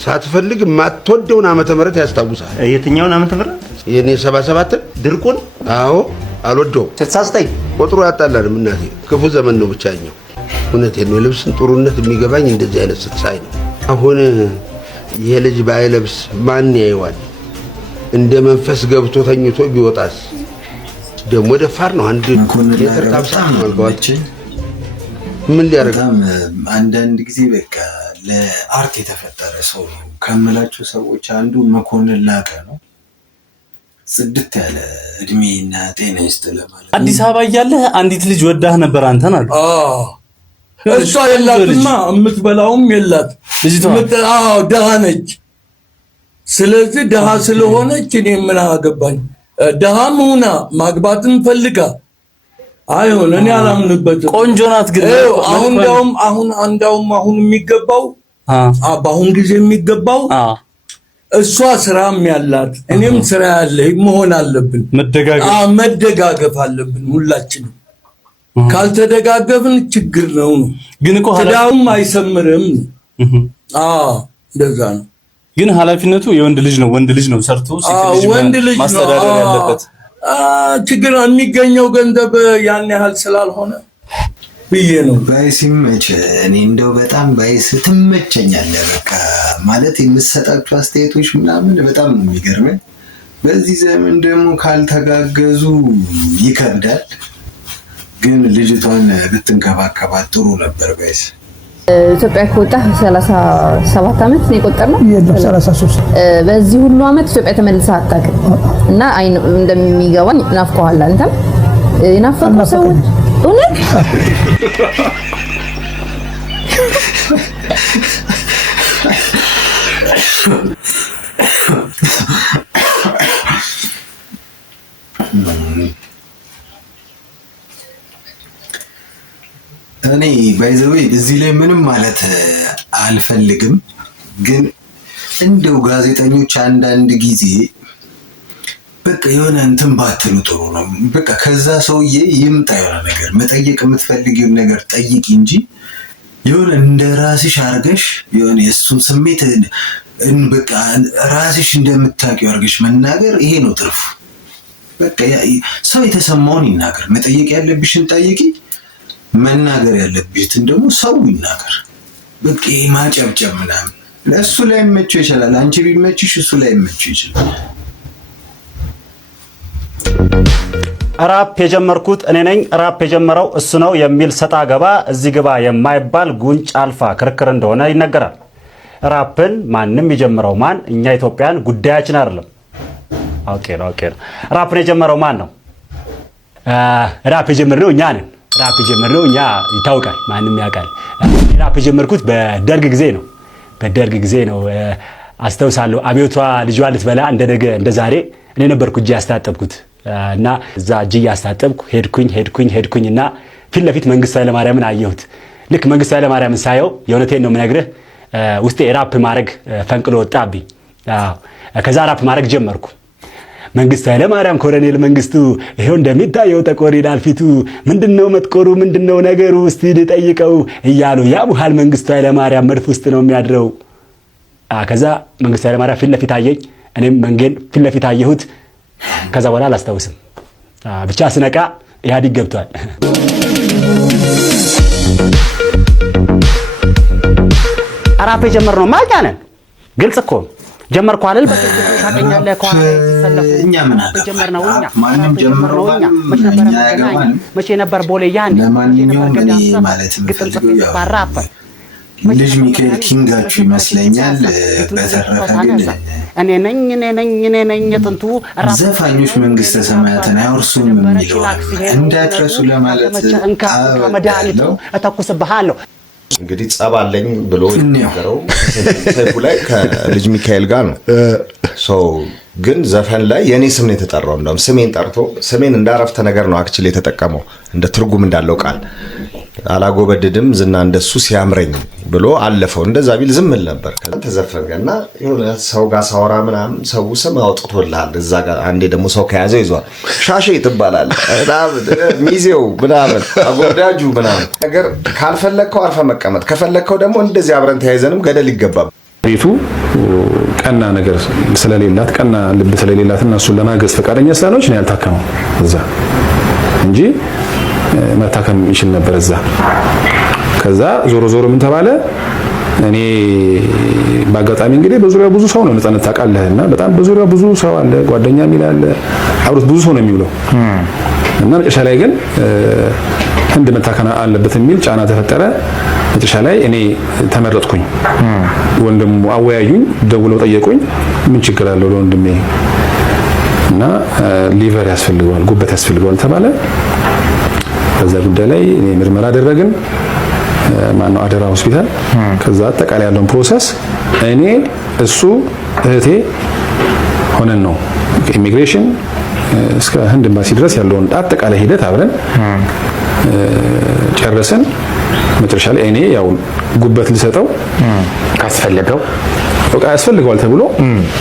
ሳትፈልግ የማትወደውን ዓመተ ምህረት ያስታውሳል። የትኛውን ዓመተ ምህረት? የኔ 77 ድርቁን። አዎ አልወደውም። 69 ቁጥሩ ያጣላል። እናቴ ክፉ ዘመን ነው ብቻኛው። እውነቴን ነው። የልብስን ጥሩነት የሚገባኝ እንደዚህ አይነት ስትሳይ ነው። አሁን ይሄ ልጅ ባይለብስ ማን ያየዋል? እንደ መንፈስ ገብቶ ተኝቶ ቢወጣስ? ደግሞ ደፋር ነው። አንድ ሜትር ከ50 አልባዎች ምን ሊያደርግ? አንዳንድ ጊዜ በቃ ለአርት የተፈጠረ ሰው ነው ከምላቸው ሰዎች አንዱ መኮንን ላቀ ነው። ጽድት ያለ እድሜና ጤና ይስጥ ለማለት። አዲስ አበባ እያለህ አንዲት ልጅ ወዳህ ነበር አንተን አሉ። እሷ የላትማ፣ የምትበላውም የላት። ደሃ ነች። ስለዚህ ደሃ ስለሆነች እኔ ምን አገባኝ? ደሃም ሁና ማግባትን ፈልጋ አይሆን፣ እኔ አላምንበትም። ቆንጆ ናት ግን አሁን የሚገባው በአሁን ጊዜ የሚገባው እሷ ስራም ያላት እኔም ስራ ያለኝ መሆን አለብን። መደጋገፍ አለብን ሁላችንም። ካልተደጋገፍን ችግር ነው። ግን እኮ ትዳሩም አይሰምርም። እንደዛ ነው። ግን ኃላፊነቱ የወንድ ልጅ ነው። ወንድ ልጅ ነው ሰርቶ ወንድ ልጅ ማስተዳደር ያለበት። ችግር የሚገኘው ገንዘብ ያን ያህል ስላልሆነ ብዬ ነው። ባይሲመች እኔ እንደው በጣም ባይስ ትመቸኛለህ። በቃ ማለት የምትሰጣቸው አስተያየቶች ምናምን በጣም ነው የሚገርመኝ። በዚህ ዘመን ደግሞ ካልተጋገዙ ይከብዳል። ግን ልጅቷን ብትንከባከባት ጥሩ ነበር። ባይስ ኢትዮጵያ ከወጣ 37 ዓመት ነው የቆጠርነው። 33 በዚህ ሁሉ ዓመት ኢትዮጵያ ተመልሳ አታውቅም እና እንደሚገባኝ ናፍቀዋል። አንተም የናፈቁ ሰዎች እውነት እኔ ባይዘዌ እዚህ ላይ ምንም ማለት አልፈልግም፣ ግን እንደው ጋዜጠኞች አንዳንድ ጊዜ በቃ የሆነ እንትን ባትሉ ጥሩ ነው። በቃ ከዛ ሰውዬ ይምጣ የሆነ ነገር መጠየቅ የምትፈልጊውን ነገር ጠይቂ እንጂ የሆነ እንደ ራስሽ አርገሽ የሆነ የእሱን ስሜት በቃ ራስሽ እንደምታውቂው አርገሽ መናገር፣ ይሄ ነው ትርፉ። በቃ ሰው የተሰማውን ይናገር። መጠየቅ ያለብሽን ጠይቂ፣ መናገር ያለብሽን ደግሞ ሰው ይናገር። በቃ ማጨብጨብ ምናምን ለእሱ ላይ መቸው ይችላል። አንቺ ቢመችሽ እሱ ላይ መቸው ይችላል። ራፕ የጀመርኩት እኔ ነኝ፣ ራፕ የጀመረው እሱ ነው የሚል ሰጣ ገባ እዚህ ግባ የማይባል ጉንጭ አልፋ ክርክር እንደሆነ ይነገራል። ራፕን ማንም የጀመረው ማን? እኛ ኢትዮጵያን ጉዳያችን አይደለም። ኦኬ ነው። ራፕን የጀመረው ማን ነው? ራፕ የጀመርነው እኛ ነን። ራፕ የጀመርነው እኛ ይታወቃል፣ ማንም ያውቃል። ራፕ የጀመርኩት በደርግ ጊዜ ነው። በደርግ ጊዜ ነው አስተውሳለሁ። አብዮቷ ልጇ ልትበላ እንደነገ እንደዛሬ እኔ ነበርኩ እጄ ያስታጠብኩት እና እዛ እጅ ያስታጠብኩ ሄድኩኝ እና ፊት ለፊት መንግስቱ ኃይለማርያምን አየሁት። ልክ መንግስቱ ኃይለማርያምን ሳየው የእውነቴን ነው የምነግርህ ውስጤ ራፕ ማድረግ ፈንቅሎ ወጣብኝ። ከዛ ራፕ ማድረግ ጀመርኩ። መንግስቱ ኃይለማርያም ኮሎኔል መንግስቱ ይሄው እንደሚታየው ጠቆር ይላል ፊቱ፣ ምንድነው መጥቆሩ ምንድነው ነገሩ እስቲ ልጠይቀው እያሉ ያቡሃል መንግስቱ ኃይለማርያም መድፍ ውስጥ ነው የሚያድረው። ከዛ መንግስቱ ኃይለማርያም ፊት ለፊት አየኝ፣ እኔም መንጌን ፊት ለፊት አየሁት። ከዛ በኋላ አላስታውስም። ብቻ ስነቃ ኢህአዴግ ገብቷል። ራፕ የጀመርነው ማኛ ነን። ግልጽ እኮ ጀመርኩ አይደል? ታገኛለህ እኮ ሲሰለፉ እኛ ምን ጀመርነው እኛ ማንም ጀመረው መቼ ነበር ቦሌ ያኔ ለማንኛውም እኔ ማለት የምፈልገው ራፕ ልጅ ሚካኤል ኪንጋችሁ ይመስለኛል። በተረፈ ግን እኔ ነኝ የጥንቱ ዘፋኞች መንግስተ ሰማያትን አይወርሱም የሚለው እንዳትረሱ ለማለት መድኃኒቱ እተኩስብሃለሁ። እንግዲህ ጸብ አለኝ ብሎ የሚነገረው ሰይፉ ላይ ከልጅ ሚካኤል ጋር ነው። ግን ዘፈን ላይ የኔ ስም ነው የተጠራው። እንደውም ስሜን ጠርቶ ስሜን እንዳረፍተ ነገር ነው አክቹሊ የተጠቀመው እንደ ትርጉም እንዳለው ቃል አላጎበድድም ዝና እንደሱ ሲያምረኝ ብሎ አለፈው። እንደዛ ቢል ዝም ል ነበር። ከዛ ተዘፈንገና የሆነ ሰው ጋር ሳወራ ምናምን ሰው ስም አውጥቶልሃል። እዛ ጋር አንዴ ደግሞ ሰው ከያዘው ይዟል። ሻሼ ትባላል ሚዜው ምናምን አጎዳጁ ምናምን ነገር ካልፈለግከው አርፈ መቀመጥ ከፈለግከው ደግሞ እንደዚህ አብረን ተያይዘንም ገደል ይገባል። ቤቱ ቀና ነገር ስለሌላት ቀና ልብ ስለሌላት እና እሱን ለማገዝ ፈቃደኛ ስላልሆነች ነው ያልታከመው እዛ እንጂ መታከም ይችል ነበር እዛ። ከዛ ዞሮ ምን ተባለ? እኔ በአጋጣሚ እንግዲህ በዙሪያው ብዙ ሰው ነው ነፃነት ታውቃለህና በጣም በዙሪያው ብዙ ሰው አለ፣ ጓደኛ የሚላል አብሮት ብዙ ሰው ነው የሚውለው እና መጨረሻ ላይ ግን ህንድ መታከም አለበት የሚል ጫና ተፈጠረ። መጨረሻ ላይ እኔ ተመረጥኩኝ። ወንድሙ አወያዩኝ፣ ደውለው ጠየቁኝ። ምን ችግር አለው ለወንድሜ እና ሊቨር ያስፈልገዋል ጉበት ያስፈልገዋል ተባለ። በዛ ጉዳይ ላይ እኔ ምርመራ አደረግን። ማነው አደራ ሆስፒታል። ከዛ አጠቃላይ ያለውን ፕሮሰስ እኔ እሱ እህቴ ሆነን ነው ኢሚግሬሽን እስከ ህንድ ኤምባሲ ድረስ ያለውን አጠቃላይ ሂደት አብረን ጨረስን። መጨረሻ ላይ እኔ ያው ጉበት ልሰጠው ካስፈለገው በቃ ያስፈልገዋል ተብሎ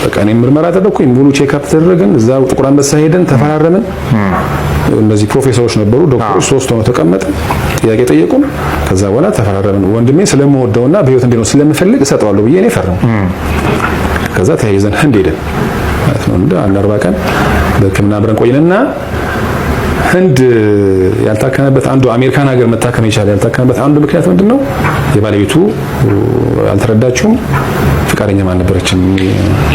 በቃ እኔ ምርመራ አደረኩኝ። ሙሉ ቼክአፕ ተደረገን። እዛው ጥቁር አንበሳ ሄደን ተፈራረምን። እነዚህ ፕሮፌሰሮች ነበሩ፣ ዶክተሮች ሶስት ሆነው ተቀመጠ። ጥያቄ ጠየቁን። ከዛ በኋላ ተፈራረምን። ወንድሜ ስለምወደውና በህይወት እንዲኖር ስለምፈልግ እሰጠዋለሁ ብዬ እኔ ፈረሙ። ከዛ ተያይዘን ህንድ ሄደን ማለት ነው እንደ 40 ቀን በህክምና አብረን ቆይንና ህንድ ያልታከመበት አንዱ አሜሪካን ሀገር መታከም ይቻላል ያልታከመበት አንዱ ምክንያት ምንድነው? የባለቤቱ አልተረዳችውም፣ ፈቃደኛ አልነበረችም።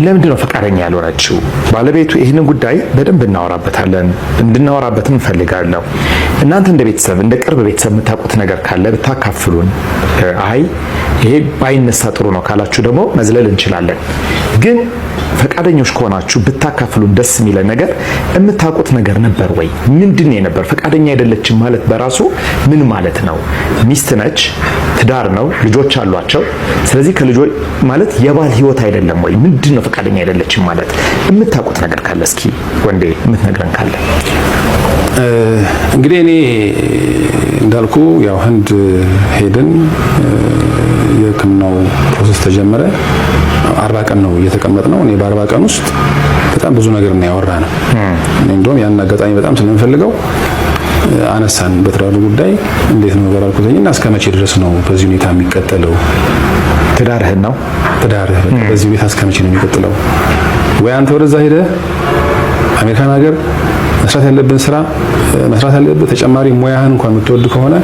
ለምንድን ነው ፈቃደኛ ያልሆነችው ባለቤቱ? ይህንን ጉዳይ በደንብ እናወራበታለን፣ እንድናወራበትም እንፈልጋለሁ። እናንተ እንደ ቤተሰብ እንደ ቅርብ ቤተሰብ የምታውቁት ነገር ካለ ብታካፍሉን። አይ ይሄ ባይነሳ ጥሩ ነው ካላችሁ ደግሞ መዝለል እንችላለን። ግን ፈቃደኞች ከሆናችሁ ብታካፍሉን ደስ የሚለን ነገር። የምታውቁት ነገር ነበር ወይ? ምንድን ነበር? ፈቃደኛ አይደለችም ማለት በራሱ ምን ማለት ነው? ሚስት ነች፣ ትዳር ነው፣ ልጆች አሏቸው። ስለዚህ ከልጆች ማለት የባል ህይወት አይደለም ወይ? ምንድን ነው ፈቃደኛ አይደለችም ማለት? የምታውቁት ነገር ካለ እስኪ ወንዴ የምትነግረን ካለ። እንግዲህ እኔ እንዳልኩ ያው ህንድ ሄድን፣ የህክምናው ፕሮሰስ ተጀመረ። 40 ቀን ነው እየተቀመጥነው። እኔ በ40 ቀን ውስጥ በጣም ብዙ ነገር ነው ያወራነው። እኔ እንደውም ያን አጋጣሚ በጣም ስለምፈልገው አነሳን በትዳሩ ጉዳይ እንዴት ነው ያላልኩትኝና እስከ መቼ ድረስ ነው በዚህ ሁኔታ የሚቀጥለው? ትዳርህን ነው ትዳርህ በዚህ ሁኔታ እስከ መቼ ነው የሚቀጥለው? ወይ አንተ ወደዛ ሄደህ አሜሪካን ሀገር መስራት ያለብን ስራ መስራት ያለብህ ተጨማሪ ሙያህን እንኳን የምትወድ ከሆነ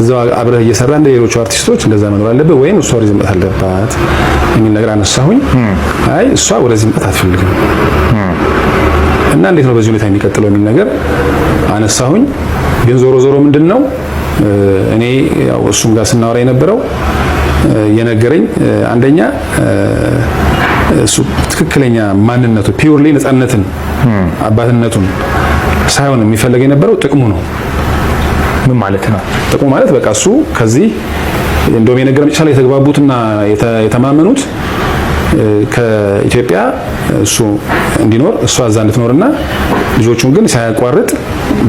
እዛው አብረህ እየሰራ እንደ ሌሎቹ አርቲስቶች እንደዛ መኖር አለብህ፣ ወይም እሷ ወደዚህ መጣት አለባት የሚል ነገር አነሳሁኝ። አይ እሷ ወደዚህ መጣት አትፈልግም እና እንዴት ነው በዚህ ሁኔታ የሚቀጥለው የሚል ነገር አነሳሁኝ። ግን ዞሮ ምንድነው እኔ ያው እሱም ጋር ስናወራ የነበረው የነገረኝ አንደኛ እሱ ትክክለኛ ማንነቱ ፒውርሊ ነፃነትን አባትነቱን ሳይሆን የሚፈልግ የነበረው ጥቅሙ ነው። ምን ማለት ነው ጥቅሙ? ማለት በቃ እሱ ከዚህ እንደውም የነገረኝ መጨረሻ ላይ የተግባቡትና የተማመኑት ከኢትዮጵያ እሱ እንዲኖር እሷ እዛ እንድትኖርና ልጆቹን ግን ሳያቋርጥ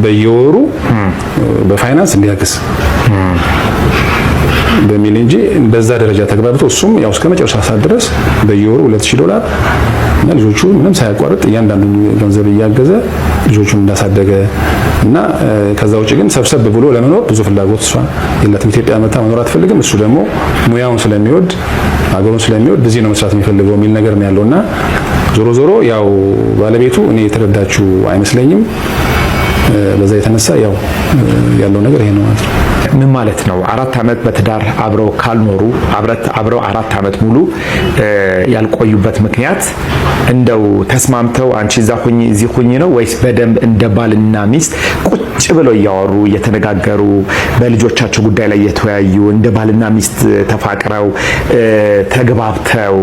በየወሩ በፋይናንስ እንዲያግዝ በሚል እንጂ በዛ ደረጃ ተግባብቶ እሱም ያው እስከ መጨረሻ ሰዓት ድረስ በየወሩ $2000 እና ልጆቹ ምንም ሳያቋርጥ እያንዳንዱን ገንዘብ እያገዘ ልጆቹን እንዳሳደገ እና ከዛ ውጭ ግን ሰብሰብ ብሎ ለመኖር ብዙ ፍላጎት እሷ የላትም። ኢትዮጵያ መታ መኖር አትፈልግም። እሱ ደግሞ ሙያውን ስለሚወድ ሀገሩን ስለሚወድ እዚህ ነው መስራት የሚፈልገው የሚል ነገር ነው ያለውና ዞሮ ዞሮ ያው ባለቤቱ እኔ የተረዳችው አይመስለኝም። በዛ የተነሳ ያው ያለው ነገር ይሄ ነው ማለት ነው። ምን ማለት ነው? 4 ዓመት በትዳር አብረው ካልኖሩ አብረው 4 ዓመት ሙሉ ያልቆዩበት ምክንያት እንደው ተስማምተው አንቺ እዛ ሁኚ እዚህ ሁኚ ነው ወይስ በደንብ እንደ ባልና ሚስት ቁጭ ብለው እያወሩ እየተነጋገሩ በልጆቻቸው ጉዳይ ላይ እየተወያዩ እንደ ባልና ሚስት ተፋቅረው ተግባብተው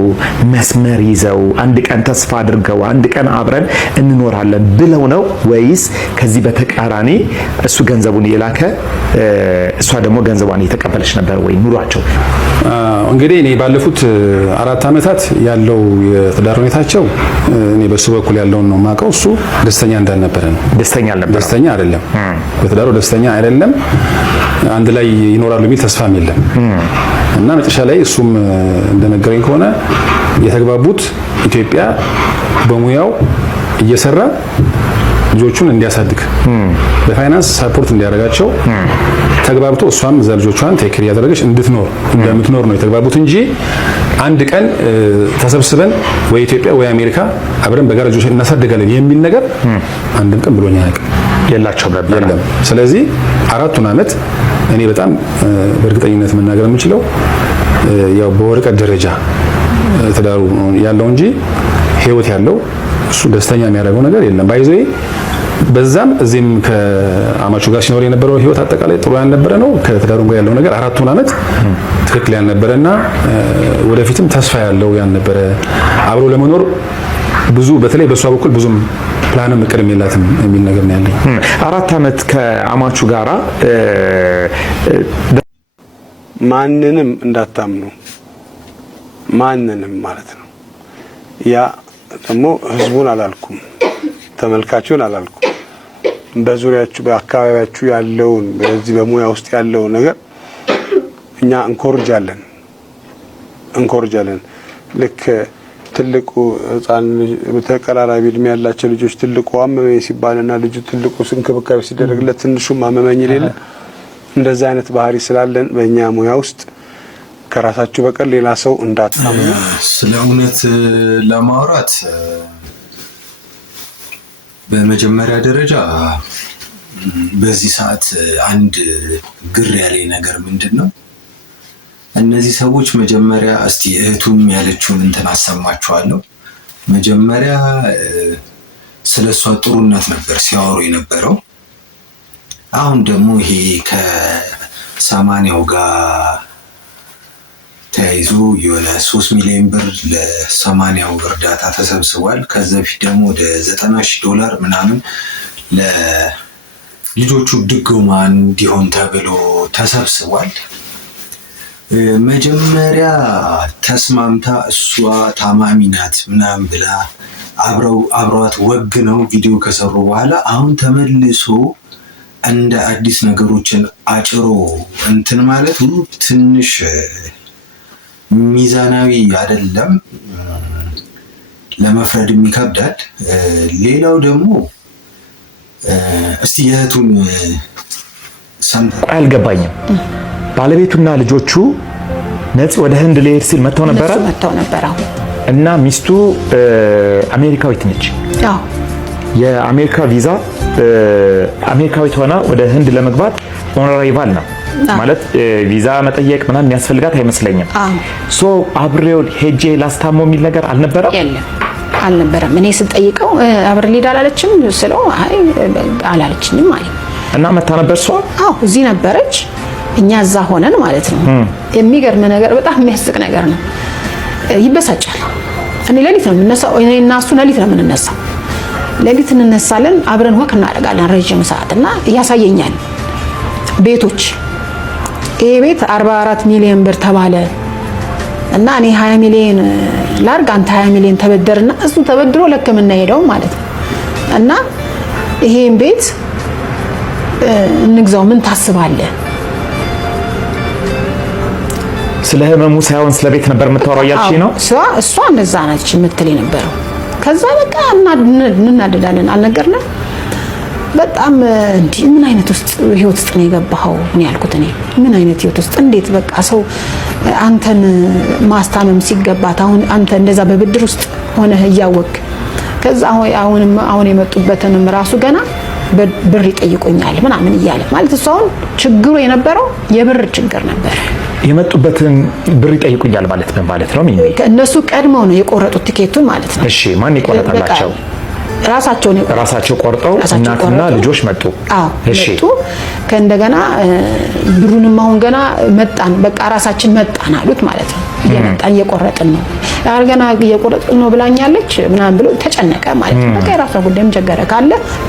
መስመር ይዘው አንድ ቀን ተስፋ አድርገው አንድ ቀን አብረን እንኖራለን ብለው ነው ወይስ ከዚህ በተቃራኒ እሱ ገንዘቡን የላከ እሷ ደግሞ ገንዘቧን እየተቀበለች ነበር ወይ ኑሯቸው? እንግዲህ እኔ ባለፉት 4 ዓመታት ያለው የትዳር ሁኔታቸው እኔ በሱ በኩል ያለውን ነው ማቀው። እሱ ደስተኛ እንዳልነበረ ነው። ደስተኛ አይደለም። በትዳሩ ደስተኛ አይደለም። አንድ ላይ ይኖራሉ የሚል ተስፋም የለም እና መጨረሻ ላይ እሱም እንደነገረኝ ከሆነ የተግባቡት ኢትዮጵያ በሙያው እየሰራ ልጆቹን እንዲያሳድግ በፋይናንስ ሰፖርት እንዲያደርጋቸው ተግባብቶ እሷም እዛ ልጆቿን ቴክ ኬር ያደረገች እንደምትኖር ነው የተግባቡት እንጂ አንድ ቀን ተሰብስበን ወይ ኢትዮጵያ ወይ አሜሪካ አብረን በጋራ ልጆችን እናሳድጋለን የሚል ነገር አንድም ቀን ብሎኛ ያውቅ የላቸውም ነበር። ስለዚህ 4 ዓመት እኔ በጣም በእርግጠኝነት መናገር የምችለው ያው በወረቀት ደረጃ ተዳሩ ያለው እንጂ ህይወት ያለው እሱ ደስተኛ የሚያደርገው ነገር የለም። ባይዘይ በዛም እዚህም ከአማቹ ጋር ሲኖር የነበረው ህይወት አጠቃላይ ጥሩ ያልነበረ ነው። ከተዳሩ ጋር ያለው ነገር 4 ዓመት ትክክል ያልነበረና ወደፊትም ተስፋ ያለው ያልነበረ አብሮ ለመኖር ብዙ በተለይ በሷ በኩል ብዙም ፕላንም እቅድም የላትም የሚል ነገር ነው ያለኝ። 4 ዓመት ከአማቹ ጋራ ማንንም እንዳታምኑ ማንንም ማለት ነው። ያ ደግሞ ህዝቡን አላልኩም ተመልካቹን አላልኩም በዙሪያችሁ በአካባቢያችሁ ያለውን በዚህ በሙያ ውስጥ ያለው ነገር እኛ እንኮርጃለን ልክ ትልቁ ህፃን በተቀራራቢ እድሜ ያላቸው ልጆች ትልቁ አመመኝ ሲባልና ልጁ ትልቁ እንክብካቤ ሲደረግለት ትንሹም አመመኝ ይላል። እንደዛ አይነት ባህሪ ስላለን በእኛ ሙያ ውስጥ ከራሳችሁ በቀር ሌላ ሰው እንዳታምኑ። ስለ እውነት ለማውራት በመጀመሪያ ደረጃ በዚህ ሰዓት አንድ ግር ያለኝ ነገር ምንድነው? እነዚህ ሰዎች መጀመሪያ እስቲ እህቱም ያለችውን እንትን አሰማችኋለሁ። መጀመሪያ ስለሷ ጥሩነት ነበር ሲያወሩ የነበረው። አሁን ደግሞ ይሄ ከ80ው ጋር ተያይዞ የሆነ 3 ሚሊዮን ብር ለ80ው እርዳታ ተሰብስቧል። ከዛ በፊት ደግሞ ወደ $90,000 ምናምን ለልጆቹ ድጎማ እንዲሆን ተብሎ ተሰብስቧል። መጀመሪያ ተስማምታ እሷ ታማሚ ናት ምናምን ብላ አብረዋት ወግነው ቪዲዮ ከሰሩ በኋላ አሁን ተመልሶ እንደ አዲስ ነገሮችን አጭሮ እንትን ማለት ሁሉ ትንሽ ሚዛናዊ አይደለም፣ ለመፍረድም ይከብዳል። ሌላው ደግሞ እስቲ የእህቱን አልገባኝም። ባለቤቱና ልጆቹ ነፂ ወደ ህንድ ሊሄድ ሲል መተው ነበር እና ሚስቱ አሜሪካዊት ነች። የአሜሪካ ቪዛ አሜሪካዊት ሆና ወደ ህንድ ለመግባት ኦን አራይቫል ነው ማለት ቪዛ መጠየቅ ምናምን የሚያስፈልጋት አይመስለኝም። ሶ አብሬው ሄጄ ላስታመው የሚል ነገር አልነበረም። እኔ ስጠይቀው አብሬ ልሄድ አላለችም ስለው አይ አላለችኝም ማለት እና መታ ነበር እሷ። እዚህ ነበረች፣ እኛ እዛ ሆነን ማለት ነው። የሚገርም ነገር በጣም የሚያስቅ ነገር ነው። ይበሳጫል። እኔ ሌሊት ነው የምነሳው፣ እኔና እሱ ሌሊት ነው የምንነሳው። ሌሊት እንነሳለን፣ አብረን ወክ እናደርጋለን ረጅም ሰዓት እና ያሳየኛል ቤቶች። ይሄ ቤት 44 ሚሊዮን ብር ተባለ እና እኔ 20 ሚሊዮን ላርግ አንተ 20 ሚሊዮን ተበደርና እሱ ተበድሮ ለሕክምና ሄደው ማለት ነው። እና ይሄን ቤት እንግዛው ምን ታስባለህ? ስለ ህመሙ ሳይሆን ስለ ቤት ነበር የምታወራው ያልሽኝ ነው? እሷ እንደዛ ነች የምትል የነበረው። ከዛ በቃ እናደዳለን አልነገርንም። በጣም እንዴ ምን አይነት ህይወት ውስጥ ነው የገባኸው? ምን ያልኩት እኔ ምን አይነት ህይወት ውስጥ እንዴት በቃ ሰው አንተን ማስታመም ሲገባት አሁን አንተ እንደዛ በብድር ውስጥ ሆነ እያወቅ ከዛ አሁን የመጡበትንም ራሱ ገና ብር ይጠይቁኛል ምናምን እያለ ማለት እሱ አሁን ችግሩ የነበረው የብር ችግር ነበር። የመጡበትን ብር ይጠይቁኛል ማለት ምን ማለት ነው? እነሱ ቀድመው ነው የቆረጡት ቲኬቱን ማለት ነው። እሺ ማን ይቆረጣላቸው? ራሳቸው ቆርጠው እናትና ልጆች መጡ። እሺ መጡ። ከእንደገና ብሩንም አሁን ገና መጣን በቃ ራሳችን መጣን አሉት ማለት ነው። እየመጣን እየቆረጥን ነው ገና እየቆረጥን ነው ብላኛለች ምናምን ብሎ ተጨነቀ ማለት ነው። በቃ የራሷ ጉዳይም ቸገረ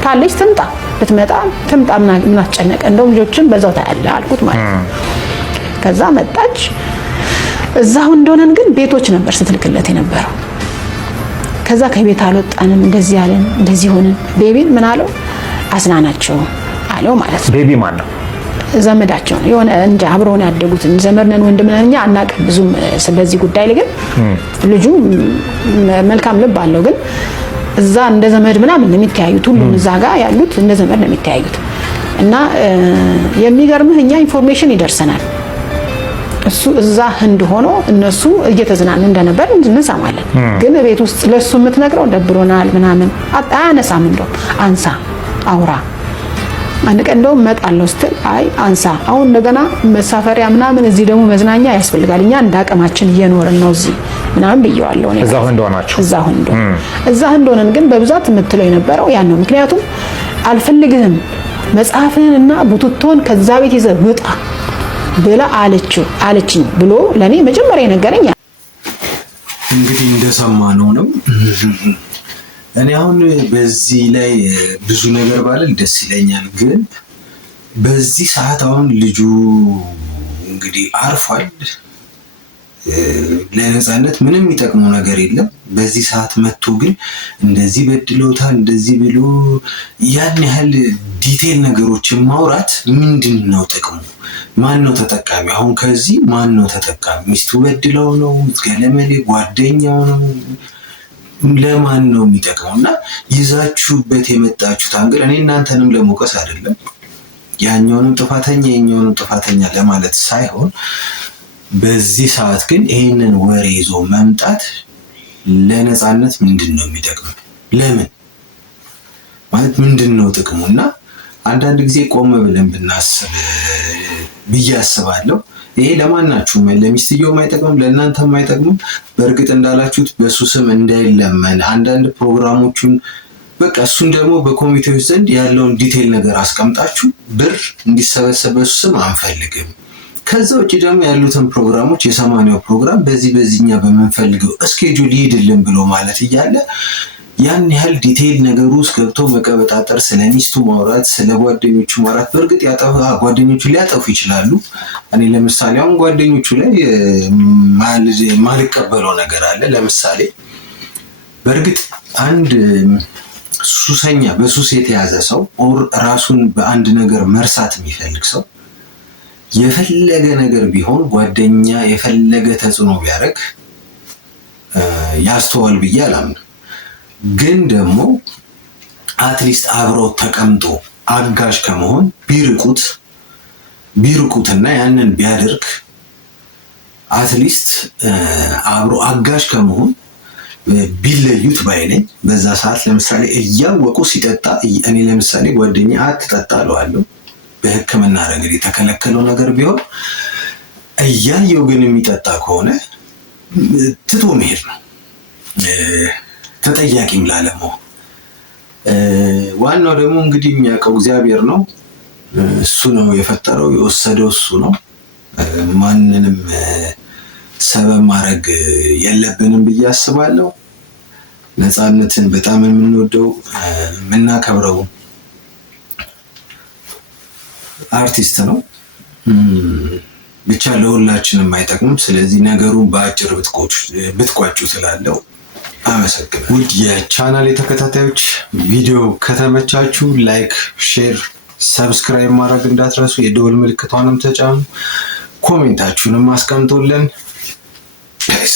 ካለች ትምጣ ብትመጣ ትምጣ ምን አስጨነቀ እንደው ልጆችን በዛው ታያለ አልኩት ማለት ነው። ከዛ መጣች። እዛው እንደሆነን ግን ቤቶች ነበር ስትልክለት የነበረው። ከዛ ከቤት አልወጣንም እንደዚህ ያለን እንደዚህ ሆነን ቤቢን ምን አለው አስናናቸው አለው ማለት ነው። ቤቢ ማን ነው? ዘመዳቸው ነው የሆነ እንደ አብረውን ያደጉት ዘመድ ነን ወንድም ነን እኛ አናውቅም ብዙም ስለዚህ ጉዳይ ላይ ግን ልጁ መልካም ልብ አለው ግን እዛ እንደ ዘመድ ምናምን ነው የሚተያዩት ሁሉም እዛ ጋር ያሉት እንደ ዘመድ ነው የሚተያዩት። እና የሚገርምህ እኛ ኢንፎርሜሽን ይደርሰናል እሱ እዛ ህንድ ሆኖ እነሱ እየተዝናኑ እንደነበር እንሰማለን። ግን ቤት ውስጥ ለሱ የምትነግረው ደብሮናል ምናምን አያነሳም። እንደው አንሳ አውራ አንድ ቀን እንደው መጣለው ስትል አይ አንሳ አሁን እንደገና መሳፈሪያ ምናምን እዚህ ደግሞ መዝናኛ ያስፈልጋል እኛ እንዳቀማችን እየኖርን ነው እዚህ ምናምን ብየዋለሁ እኔ እዛው እንደሆናችሁ እዛ እንደሆነን ግን በብዛት የምትለው የነበረው ያን ነው። ምክንያቱም አልፈልግህም መጽሐፍህንና ቡትቶን ከዛ ቤት ይዘህ ውጣ ብላ አለችኝ ብሎ ለኔ መጀመሪያ ነገረኝ። እንግዲህ እንደሰማነው ነው። እኔ አሁን በዚህ ላይ ብዙ ነገር ባልል ደስ ይለኛል፣ ግን በዚህ ሰዓት አሁን ልጁ እንግዲህ አርፏል። ለነፃነት ምንም የሚጠቅመው ነገር የለም። በዚህ ሰዓት መጥቶ ግን እንደዚህ በድለውታል እንደዚህ ብሎ ያን ያህል ዲቴል ነገሮችን ማውራት ምንድን ነው ጥቅሙ? ማን ነው ተጠቃሚ? አሁን ከዚህ ማን ነው ተጠቃሚ? ሚስቱ በድለው ነው? ገለመሌ ጓደኛው ነው? ለማን ነው የሚጠቅመው? እና ይዛችሁበት የመጣችሁት አንግል እኔ እናንተንም ለመውቀስ አይደለም ያኛውንም ጥፋተኛ የኛውንም ጥፋተኛ ለማለት ሳይሆን በዚህ ሰዓት ግን ይህንን ወሬ ይዞ መምጣት ለነፃነት ምንድን ነው የሚጠቅመው? ለምን ማለት ምንድን ነው ጥቅሙ? እና አንዳንድ ጊዜ ቆም ብለን ብናስብ ብዬ አስባለሁ። ይሄ ለማናችሁም ለሚስትየውም አይጠቅምም ለእናንተም አይጠቅምም። በእርግጥ እንዳላችሁት በሱ ስም እንዳይለመን አንዳንድ ፕሮግራሞቹን በቃ እሱን ደግሞ በኮሚቴዎች ዘንድ ያለውን ዲቴይል ነገር አስቀምጣችሁ ብር እንዲሰበሰብ በሱ ስም አንፈልግም። ከዛ ውጭ ደግሞ ያሉትን ፕሮግራሞች የ80ው ፕሮግራም በዚህኛ በምንፈልገው እስኬጁል ይሄድልን ብሎ ማለት እያለ ያን ያህል ዲቴይል ነገሩ ውስጥ ገብቶ መቀበጣጠር፣ ስለ ሚስቱ ማውራት፣ ስለ ጓደኞቹ ማውራት። በእርግጥ ጓደኞቹ ሊያጠፉ ይችላሉ። እኔ ለምሳሌ አሁን ጓደኞቹ ላይ ማልቀበለው ነገር አለ። ለምሳሌ በእርግጥ አንድ ሱሰኛ በሱስ የተያዘ ሰው ኦር ራሱን በአንድ ነገር መርሳት የሚፈልግ ሰው የፈለገ ነገር ቢሆን ጓደኛ የፈለገ ተጽዕኖ ቢያደርግ ያስተዋል ብዬ አላምንም። ግን ደግሞ አትሊስት አብረው ተቀምጦ አጋዥ ከመሆን ቢርቁትና ያንን ቢያደርግ አትሊስት አብሮ አጋዥ ከመሆን ቢለዩት ባይነኝ። በዛ ሰዓት ለምሳሌ እያወቁ ሲጠጣ እኔ ለምሳሌ ጓደኛ አትጠጣ እለዋለሁ። በሕክምና ረገድ የተከለከለው ነገር ቢሆን እያየው ግን የሚጠጣ ከሆነ ትቶ መሄድ ነው፣ ተጠያቂም ላለመሆን። ዋናው ደግሞ እንግዲህ የሚያውቀው እግዚአብሔር ነው። እሱ ነው የፈጠረው፣ የወሰደው እሱ ነው። ማንንም ሰበብ ማድረግ የለብንም ብዬ አስባለሁ። ነፃነትን በጣም የምንወደው የምናከብረው አርቲስት ነው። ብቻ ለሁላችንም አይጠቅምም። ስለዚህ ነገሩን በአጭር ብትቋጩ ስላለው አመሰግናለሁ። ውድ የቻናል ተከታታዮች ቪዲዮ ከተመቻችሁ ላይክ፣ ሼር፣ ሰብስክራይብ ማድረግ እንዳትረሱ። የደወል ምልክቷንም ተጫኑ። ኮሜንታችሁንም አስቀምጡልን። ፒስ